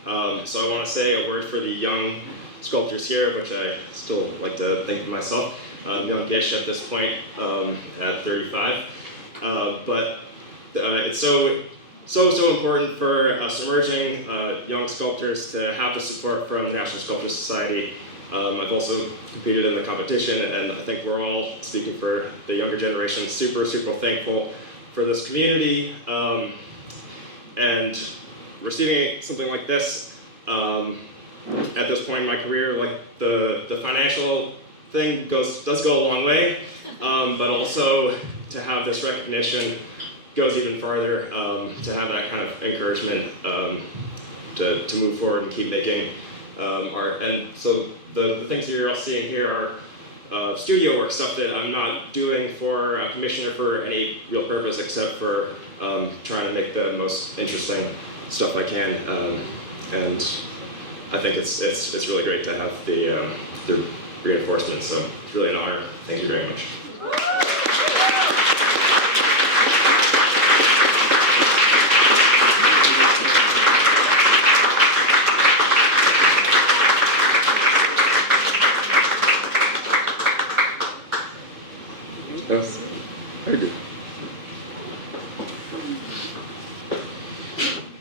So I want to say a word for the young sculptors here, which I still like to think of myself, youngish at this point, at 35. But it's so important for us emerging young sculptors to have the support from the National Sculpture Society. I've also competed in the competition, and I think we're all, speaking for the younger generation, super thankful for this community. And receiving something like this at this point in my career, like the financial thing does go a long way, but also to have this recognition goes even farther, to have that kind of encouragement to move forward and keep making art. And so the things you're all seeing here are studio work, stuff that I'm not doing for a commissioner for any real purpose except for trying to make the most interesting stuff I can. And I think it's really great to have the reinforcement, so it's really an honor. Thank you very much. Yes, I do.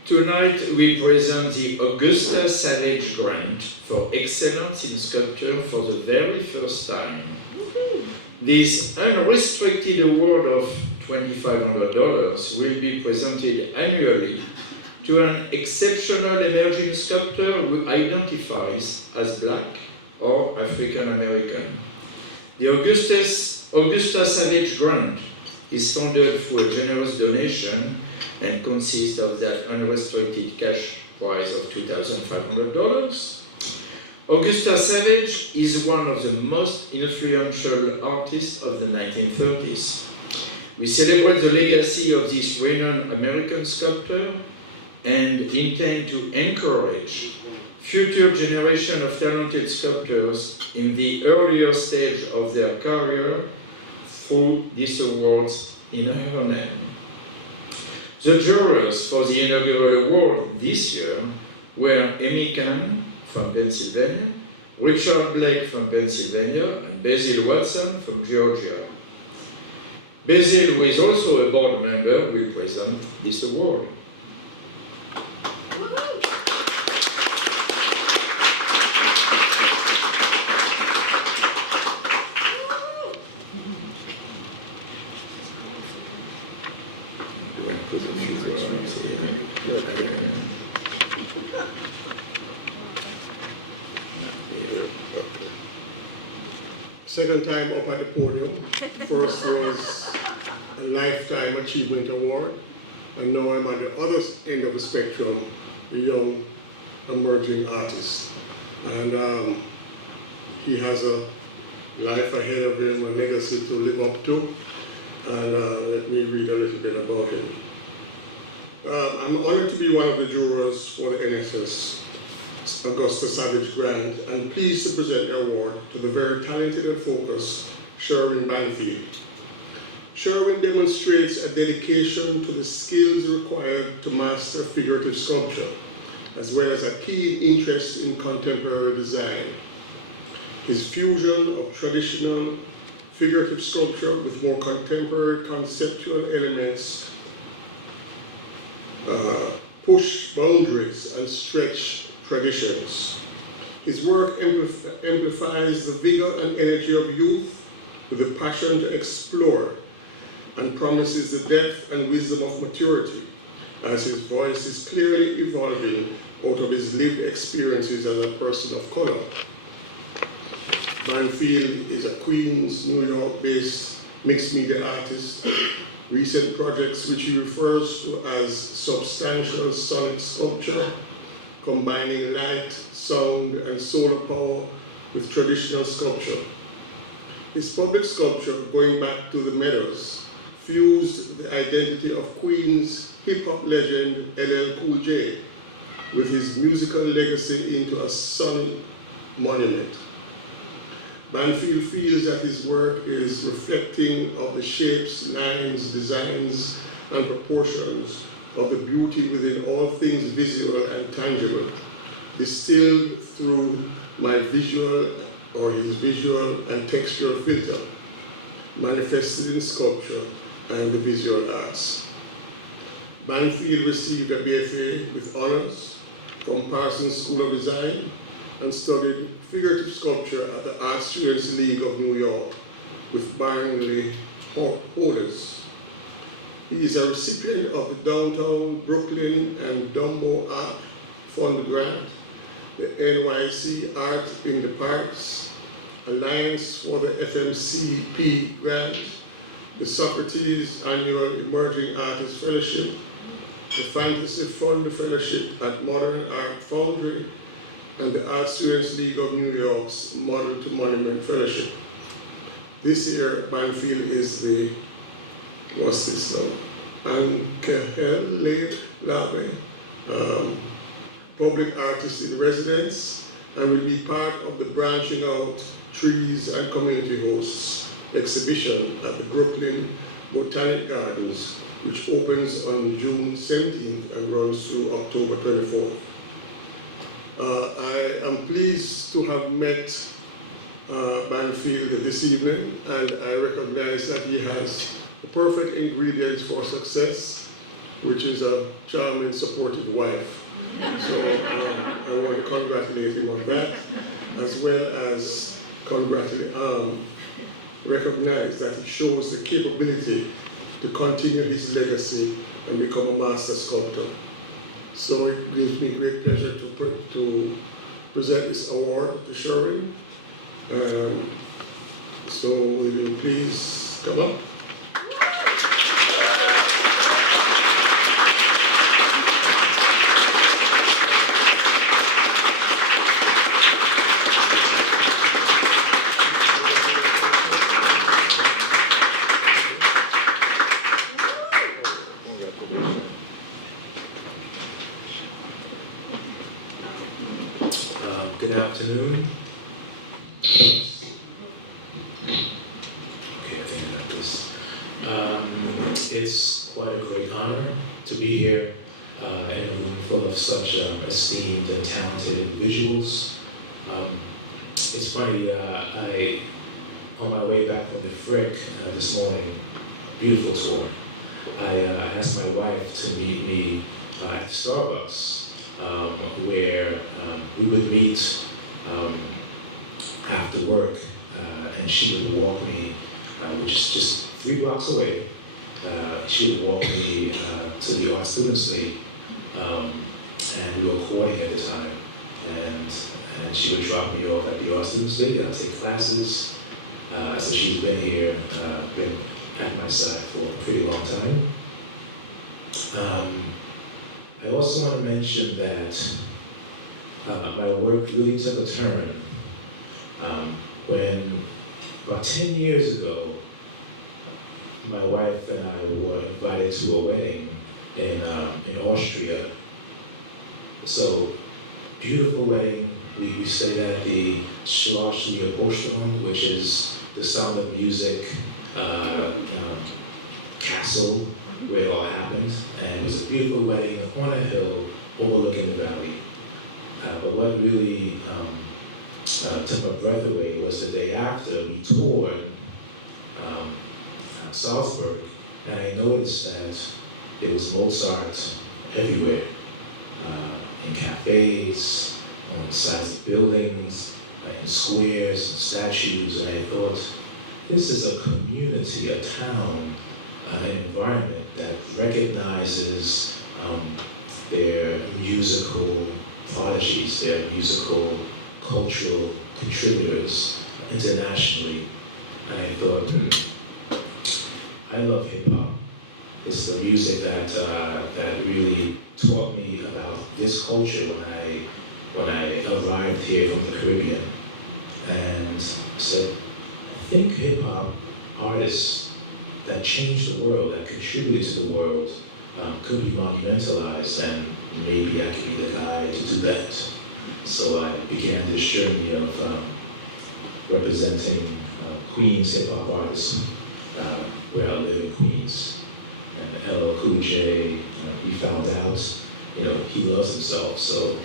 Tonight we present the Augusta Savage Grant for Excellence in Sculpture for the very first time. This unrestricted award of $2,500 will be presented annually to an exceptional emerging sculptor who identifies as Black or African American. The Augusta Savage Grant is funded through a generous donation and consists of that unrestricted cash prize of $2,500. Augusta Savage is one of the most influential artists of the 1930s. We celebrate the legacy of this renowned American sculptor and intend to encourage future generation of talented sculptors in the earlier stage of their career through these awards in her name. The jurors for the inaugural award this year were Amy Kahn from Pennsylvania, Richard Blake from Pennsylvania, and Basil Watson from Georgia. Basil, who is also a board member, will present this award. Second time up at the podium. First was a Lifetime Achievement Award, and now I'm at the other end of the spectrum, the young emerging artist. And he has a life ahead of him, a legacy to live up to. And let me read a little bit about him. I'm honored to be one of the jurors for the NSS Augusta Savage Grant, and pleased to present the award to the very talented and focused Sherwin Banfield. Sherwin demonstrates a dedication to the skills required to master figurative sculpture, as well as a keen interest in contemporary design. His fusion of traditional figurative sculpture with more contemporary conceptual elements push boundaries and stretch traditions. His work amplifies the vigor and energy of youth with a passion to explore, and promises the depth and wisdom of maturity as his voice is clearly evolving out of his lived experiences as a person of color. Banfield is a Queens, New York-based mixed media artist. Recent projects which he refers to as substantial sonic sculpture, combining light, sound, and solar power with traditional sculpture. His public sculpture, going back to the Meadows, fused the identity of Queens hip-hop legend LL Cool J with his musical legacy into a sonic monument. Banfield feels that his work is reflecting of the shapes, lines, designs, and proportions of the beauty within all things visual and tangible, distilled through my visual or his visual and textural filter, manifested in sculpture and the visual arts. Banfield received a BFA with honors from Parsons School of Design and studied figurative sculpture at the Art Students League of New York with Barnley Holders. He is a recipient of the Downtown Brooklyn and Dumbo Art Fund Grant, the NYC Art in the Parks, Alliance for the FMCP Grant, the Socrates Annual Emerging Artist Fellowship, the Fantasy Fund Fellowship at Modern Art Foundry, and the Art Students League of New York's Model to Monument Fellowship. This year, Banfield is the, what's this now? Ankehele Labe, Public Artist in Residence, and will be part of the Branching Out Trees and Community Hosts exhibition at the Brooklyn Botanic Gardens, which opens on June 17th and runs through October 24th. I am pleased to have met Banfield this evening, and I recognize that he has the perfect ingredients for success, which is a charming, supportive wife. So I want to congratulate him on that, as well as recognize that he shows the capability to continue his legacy and become a master sculptor. So it gives me great pleasure to present this award to Sherwin. So will you please come up? Good afternoon. Okay, I think I got this. It's quite a great honor to be here in a room full of such esteemed and talented individuals. It's funny, on my way back from the Frick this morning, beautiful tour, I asked my wife to meet me at Starbucks, where we would meet after work, and she would walk me, which is just 3 blocks away. She would walk me to the Art Students League, and we were courting at the time, and she would drop me off at the Art Students League, and I'd take classes. So she's been here, been at my side for a pretty long time. I also want to mention that my work really took a turn when about 10 years ago, my wife and I were invited to a wedding in Austria. So, beautiful wedding. We stayed at the Schlossliche Hochstraße, which is the Sound of Music castle where it all happened. And it was a beautiful wedding on a hill overlooking the valley. But what really took my breath away was the day after we toured Salzburg, and I noticed that there was Mozart everywhere, in cafes, on the sides of buildings, in squares, and statues, and I thought, this is a community, a town, an environment that recognizes their musical prodigies, their musical, cultural contributors internationally. And I thought, I love hip hop. It's the music that really taught me about this culture when I arrived here from the Caribbean. And I said, I think hip hop artists that changed the world, that contributed to the world, could be monumentalized, and maybe I could be the guy to do that. So I began this journey of representing Queens hip hop artists, where I live in Queens. And LL Cool J, he found out, he loves himself, so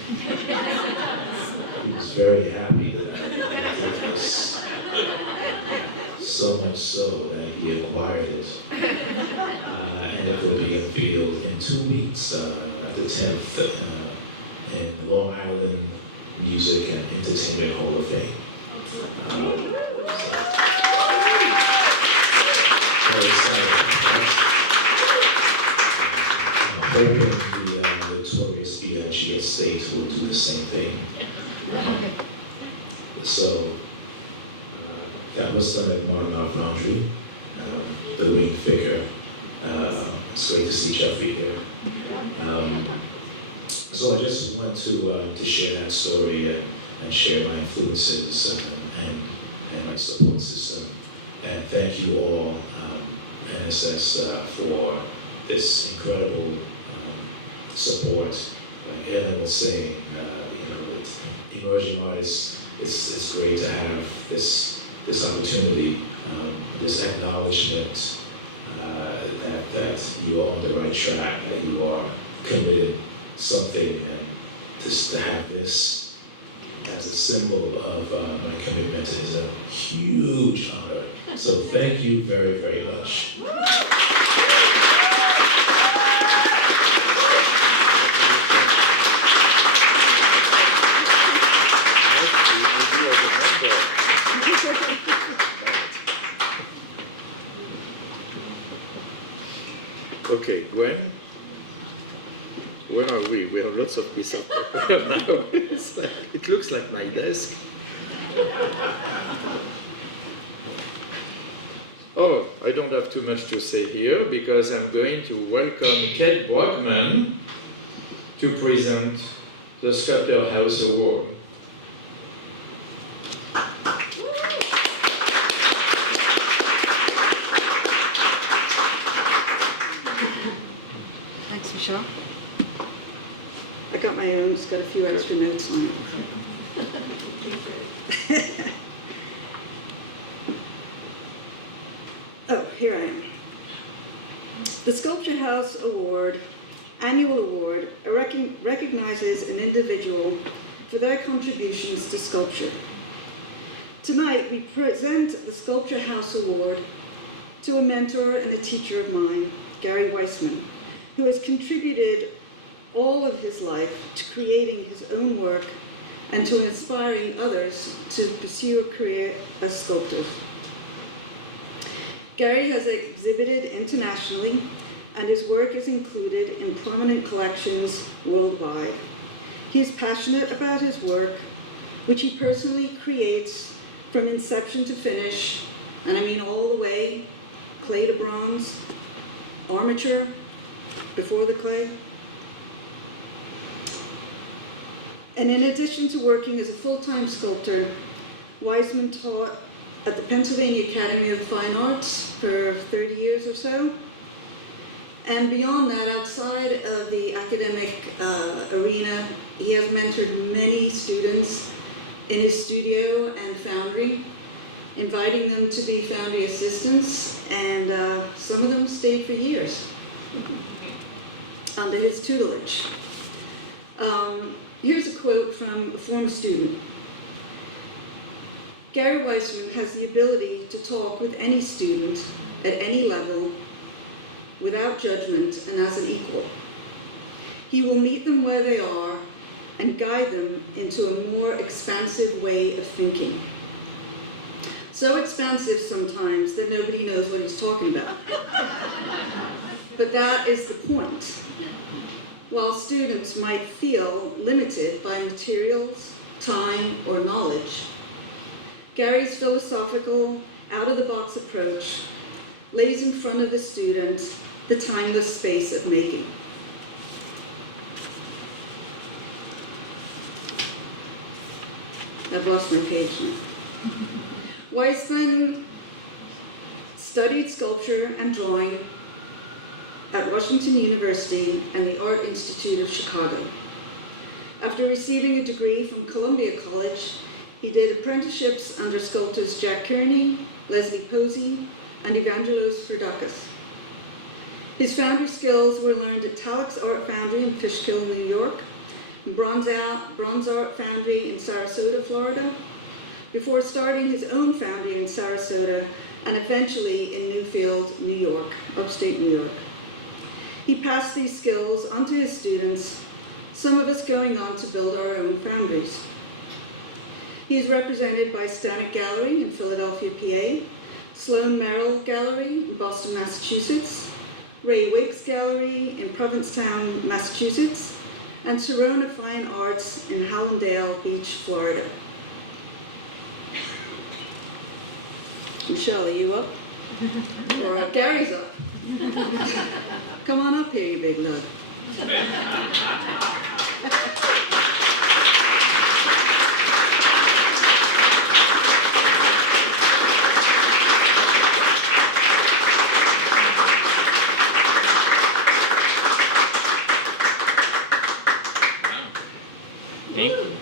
he was very happy that I did this. So much so that he acquired it. And it will be unveiled in 2 weeks, at the 10th, in Long Island Music and Entertainment Hall of Fame. Very excited. I'm hoping the notorious B.I.G. Estate will do the same thing. So that was done at Marmar Foundry, the wing figure. It's great to see Jeffrey here. So I just want to share that story and share my influences and my support system. And thank you all, NSS, for this incredible support. Like Ellen was saying, with emerging artists, it's great to have this opportunity, this acknowledgement that you are on the right track, that you are committed something, and just to have this as a symbol of my commitment is a huge honor. So thank you very, very much. Okay, Gwen? Where are we? We have lots of pieces of paper now. It looks like my desk. Oh, I don't have too much to say here because I'm going to welcome Kate Brockman to present the Sculptor House Award. Thanks, Michelle. I got my own, it's got a few extra notes on it. Oh, here I am. The Sculpture House Award, annual award, recognizes an individual for their contributions to sculpture. Tonight, we present the Sculpture House Award to a mentor and a teacher of mine, Gary Weissman, who has contributed all of his life to creating his own work and to inspiring others to pursue a career as sculptors. Gary has exhibited internationally, and his work is included in prominent collections worldwide. He is passionate about his work, which he personally creates from inception to finish, and I mean all the way, clay to bronze, armature before the clay. And in addition to working as a full-time sculptor, Weissman taught at the Pennsylvania Academy of Fine Arts for 30 years or so. And beyond that, outside of the academic arena, he has mentored many students in his studio and foundry, inviting them to be foundry assistants, and some of them stayed for years under his tutelage. Here's a quote from a former student. Gary Weissman has the ability to talk with any student at any level without judgment and as an equal. He will meet them where they are and guide them into a more expansive way of thinking. So expansive sometimes that nobody knows what he's talking about. But that is the point. While students might feel limited by materials, time, or knowledge, Gary's philosophical, out-of-the-box approach lays in front of the student the timeless space of making. I've lost my page now. Weissman studied sculpture and drawing at Washington University and the Art Institute of Chicago. After receiving a degree from Columbia College, He did apprenticeships under sculptors Jack Kearney, Leslie Posey, and Evangelos Ferdakis. His foundry skills were learned at Talix Art Foundry in Fishkill, New York, and Bronze Art Foundry in Sarasota, Florida, before starting his own foundry in Sarasota and eventually in Newfield, New York, upstate New York. He passed these skills on to his students, some of us going on to build our own foundries. He is represented by Stanek Gallery in Philadelphia, PA, Sloan Merrill Gallery in Boston, Massachusetts, Ray Wiggs Gallery in Provincetown, Massachusetts, and Serona Fine Arts in Hallandale Beach, Florida. Michelle, are you up? Or Gary's up? Come on up here, you big lug.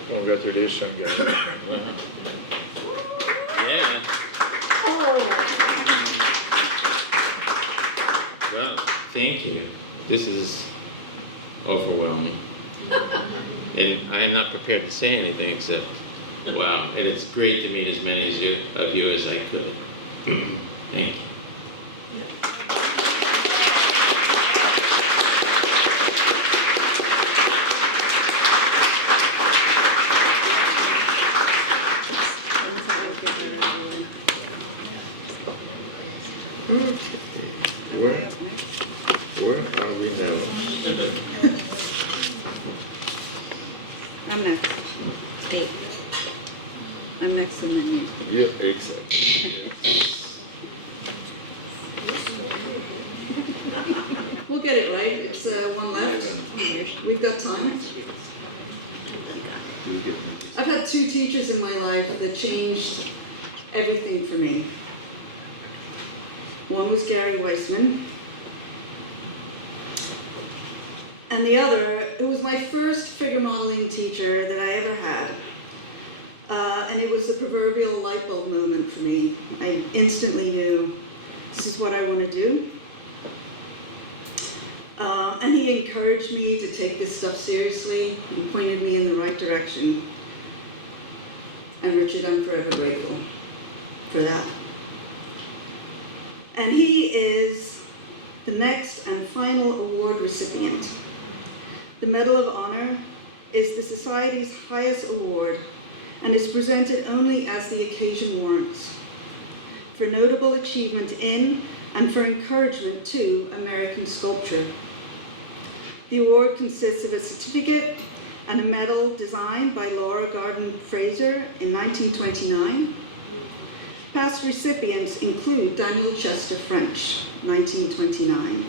Congratulations, guys. Yeah. Well, thank you. This is overwhelming. And I am not prepared to say anything except, wow, and it's great to meet as many of you as I could. Thank you. Where are we now? I'm next. I'm next and then you. Yeah, exactly. We'll get it right. It's one left. We've got time. I've had two teachers in my life that changed everything for me. One was Gary Weissman, and the other, it was my first figure modeling teacher that I ever had. And it was the proverbial light bulb moment for me. I instantly knew this is what I want to do. And he encouraged me to take this stuff seriously and pointed me in the right direction. And Richard, I'm forever grateful for that. And he is the next and final award recipient. The Medal of Honor is the Society's highest award and is presented only as the occasion warrants, for notable achievement in and for encouragement to American sculpture. The award consists of a certificate and a medal designed by Laura Garden Fraser in 1929. Past recipients include Daniel Chester French, 1929,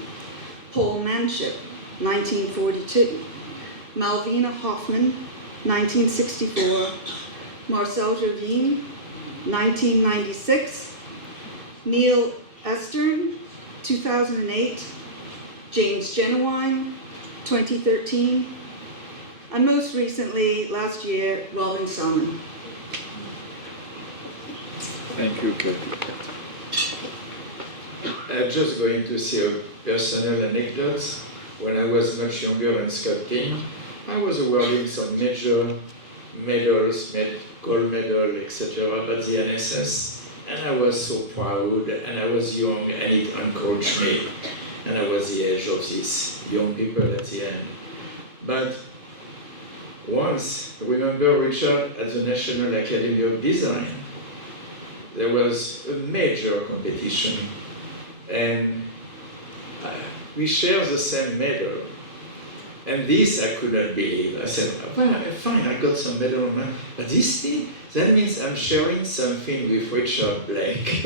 Paul Manship, 1942, Malvina Hoffman, 1964, Marcel Jovine, 1996, Neil Estern, 2008, James Genuine, 2013, and most recently, last year, Robin Salmon. Thank you, Kate. I'm just going to say a personal anecdote. When I was much younger and sculpting, I was awarding some major medals, gold medal, etc. at the NSS, and I was so proud, and I was young, and it encouraged me, and I was the age of these young people at the end. But once, remember Richard at the National Academy of Design, there was a major competition, and we share the same medal. And this I couldn't believe. I said, well, fine, I got some medal on mine, but this thing, that means I'm sharing something with Richard Blake.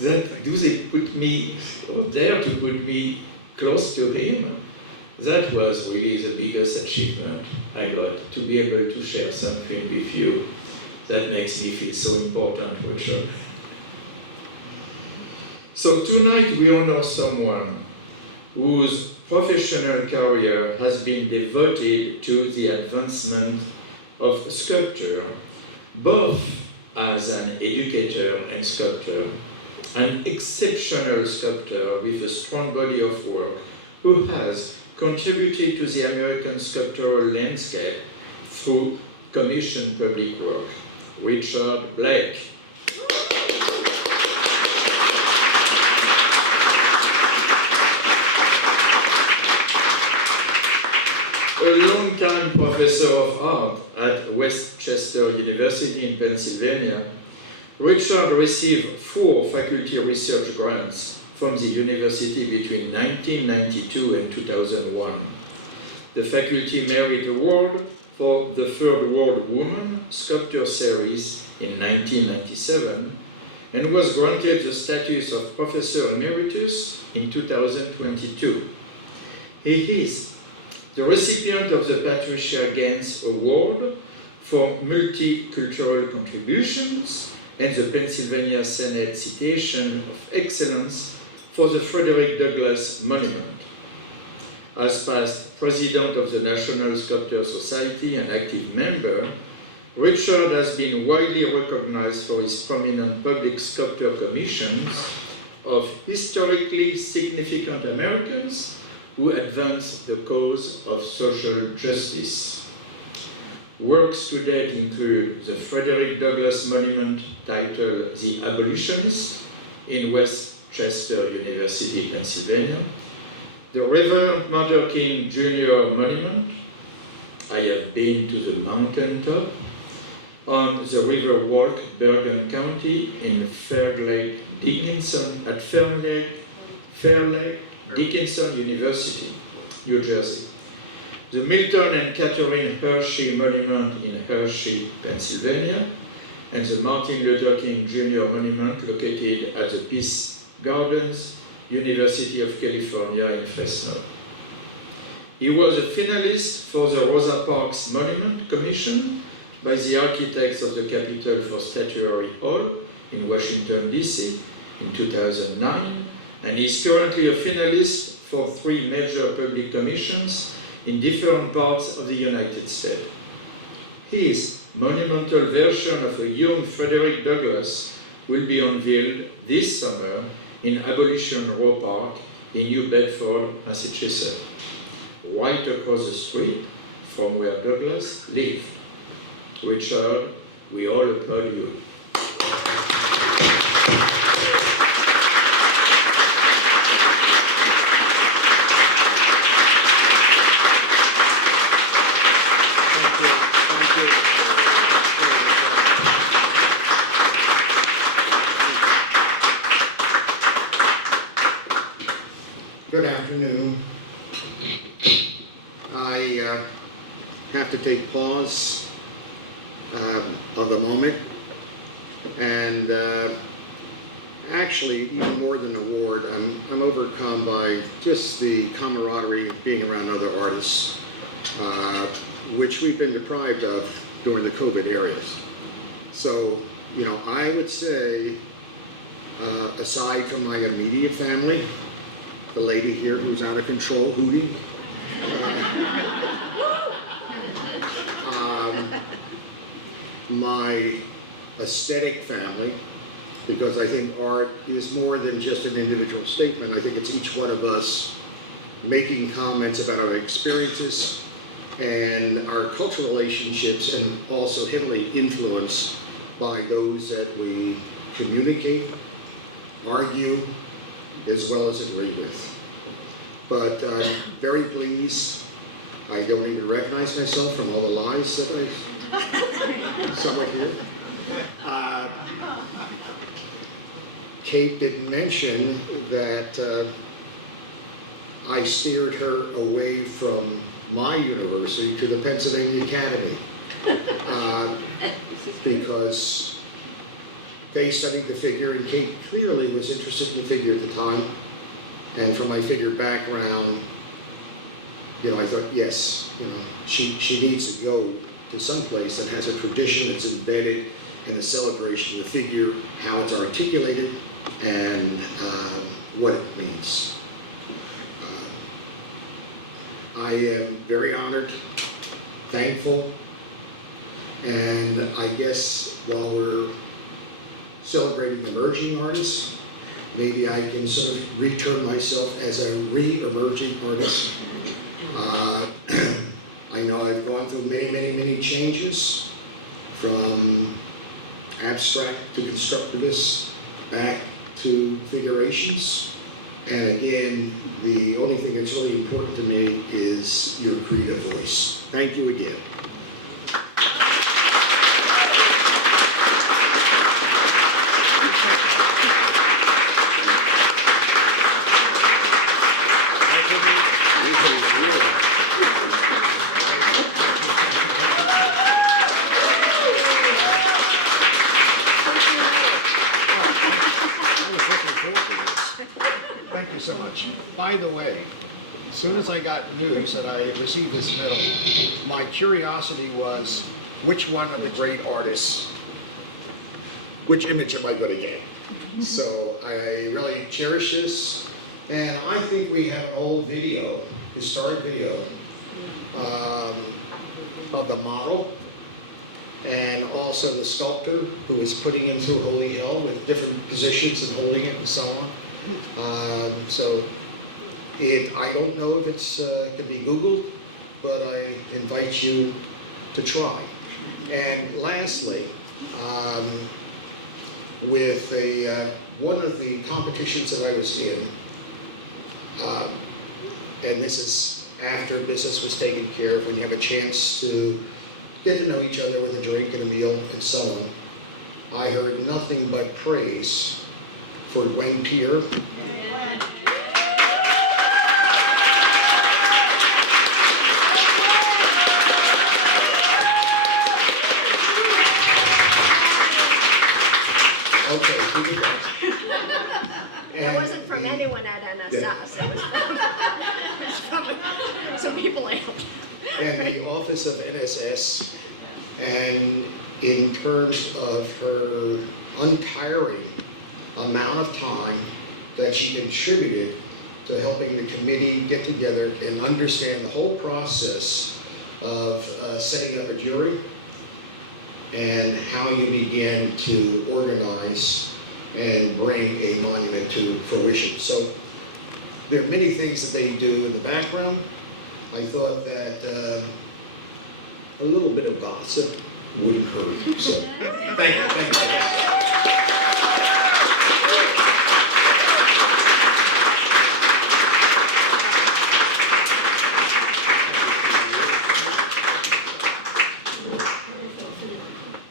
That, do they put me, or dare to put me close to him? That was really the biggest achievement I got, to be able to share something with you. That makes me feel so important, Richard. So tonight we honor someone whose professional career has been devoted to the advancement of sculpture both as an educator and sculptor, an exceptional sculptor with a strong body of work who has contributed to the American sculptural landscape through commissioned public work. Richard Blake. A long-time professor of art at Westchester University in Pennsylvania, Richard received 4 faculty research grants from the university between 1992 and 2001. The Faculty Merit Award for the Third World Woman Sculpture Series in 1997, and was granted the status of Professor Emeritus in 2022. He is the recipient of the Patricia Gaines Award for Multicultural Contributions and the Pennsylvania Senate Citation of Excellence for the Frederick Douglass Monument. As past president of the National Sculptor Society and active member, Richard has been widely recognized for his prominent public sculpture commissions of historically significant Americans who advance the cause of social justice. Works to date include the Frederick Douglass Monument titled The Abolitionist in Westchester University, Pennsylvania, the Reverend Martin Luther King Jr. Monument, I have been to the mountaintop, on the River Walk, Bergen County in Fair Lake Dickinson, at Fair Lake Dickinson University, New Jersey. The Milton and Catherine Hershey Monument in Hershey, Pennsylvania, and the Martin Luther King Jr. Monument located at the Peace Gardens, University of California in Fresno. He was a finalist for the Rosa Parks Monument Commission by the architects of the Capitol for Statuary Hall in Washington, D.C. in 2009, and is currently a finalist for 3 major public commissions in different parts of the United States. His monumental version of a young Frederick Douglass will be unveiled this summer in Abolition Row Park in New Bedford, Massachusetts, right across the street from where Douglass lived. Richard, we all applaud you. Good afternoon. I have to take pause of the moment, and actually, even more than award, I'm overcome by just the camaraderie of being around other artists, which we've been deprived of during the COVID areas. So, you know, I would say, aside from my immediate family, the lady here who's out of control hooting, my aesthetic family, because I think art is more than just an individual statement. I think it's each one of us making comments about our experiences and our cultural relationships, and also heavily influenced by those that we communicate, argue, as well as agree with. But I'm very pleased. I don't even recognize myself from all the lies that I somewhat hear. Kate didn't mention that I steered her away from my university to the Pennsylvania Academy because they studied the figure, and Kate clearly was interested in the figure at the time. And from my figure background, you know, I thought, yes, you know, she needs to go to some place that has a tradition that's embedded in the celebration of the figure, how it's articulated, and what it means. I am very honored, thankful, And I guess while we're celebrating emerging artists, maybe I can sort of return myself as a re-emerging artist. I know I've gone through many changes, from abstract to constructivist, back to figurations. And again, the only thing that's really important to me is your creative voice. Thank you again. Thank you so much. By the way, as soon as I got news that I received this medal, my curiosity was, which one of the great artists, which image am I going to get? So I really cherish this, and I think we have an old video, historic video, of the model, and also the sculptor who is putting him through holy hell with different positions and holding it and so on. I don't know if it's can be Googled, but I invite you to try. And lastly, with one of the competitions that I was in, and this is after business was taken care of, when you have a chance to get to know each other with a drink and a meal and so on, I heard nothing but praise for Gwen Pier. Okay, who did that? It wasn't from anyone at NSS, it was from some people else. And the office of NSS, and in terms of her untiring amount of time that she contributed to helping the committee get together and understand the whole process of setting up a jury and how you begin to organize and bring a monument to fruition. So there are many things that they do in the background. I thought that a little bit of gossip wouldn't hurt. So thank you.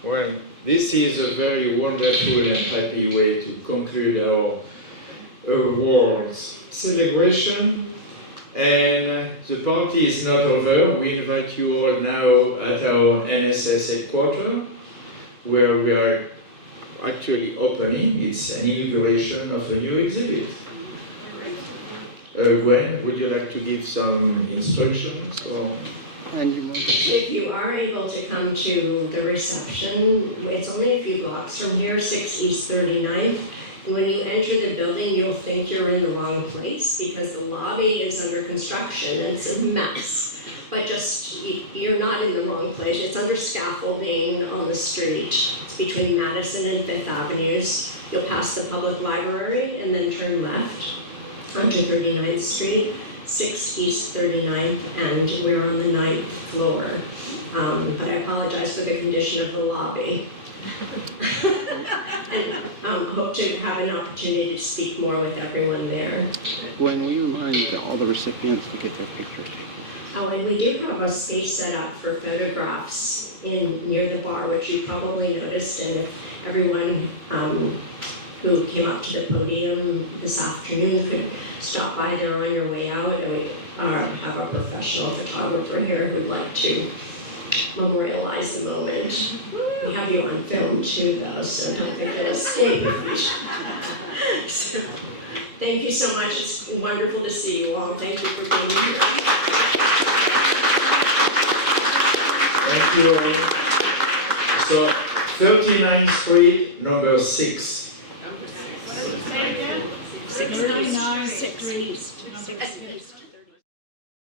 Well, this is a very wonderful and happy way to conclude our awards celebration. And the party is not over. We invite you all now at our NSS headquarters, where we are actually opening. It's an inauguration of a new exhibit. Gwen, would you like to give some instructions? Or? If you are able to come to the reception, it's only a few blocks from here, 6 East 39th. And when you enter the building, you'll think you're in the wrong place because the lobby is under construction and it's a mess. But just, you're not in the wrong place. It's under scaffolding on the street. It's between Madison and 5th Avenues. You'll pass the public library and then turn left onto 39th Street. 6 East 39th, and we're on the 9th floor. But I apologize for the condition of the lobby. And hope to have an opportunity to speak more with everyone there. Gwen, will you remind all the recipients to get their picture taken? Oh, and we do have a space set up for photographs near the bar, which you probably noticed, and if everyone who came up to the podium this afternoon could stop by there on your way out, and we have a professional photographer here who'd like to memorialize the moment. We have you on film too, though, so don't think it'll escape. So, thank you so much. It's wonderful to see you all. Thank you for being here. Thank you all. So, 39th Street, number 6. 699 Street.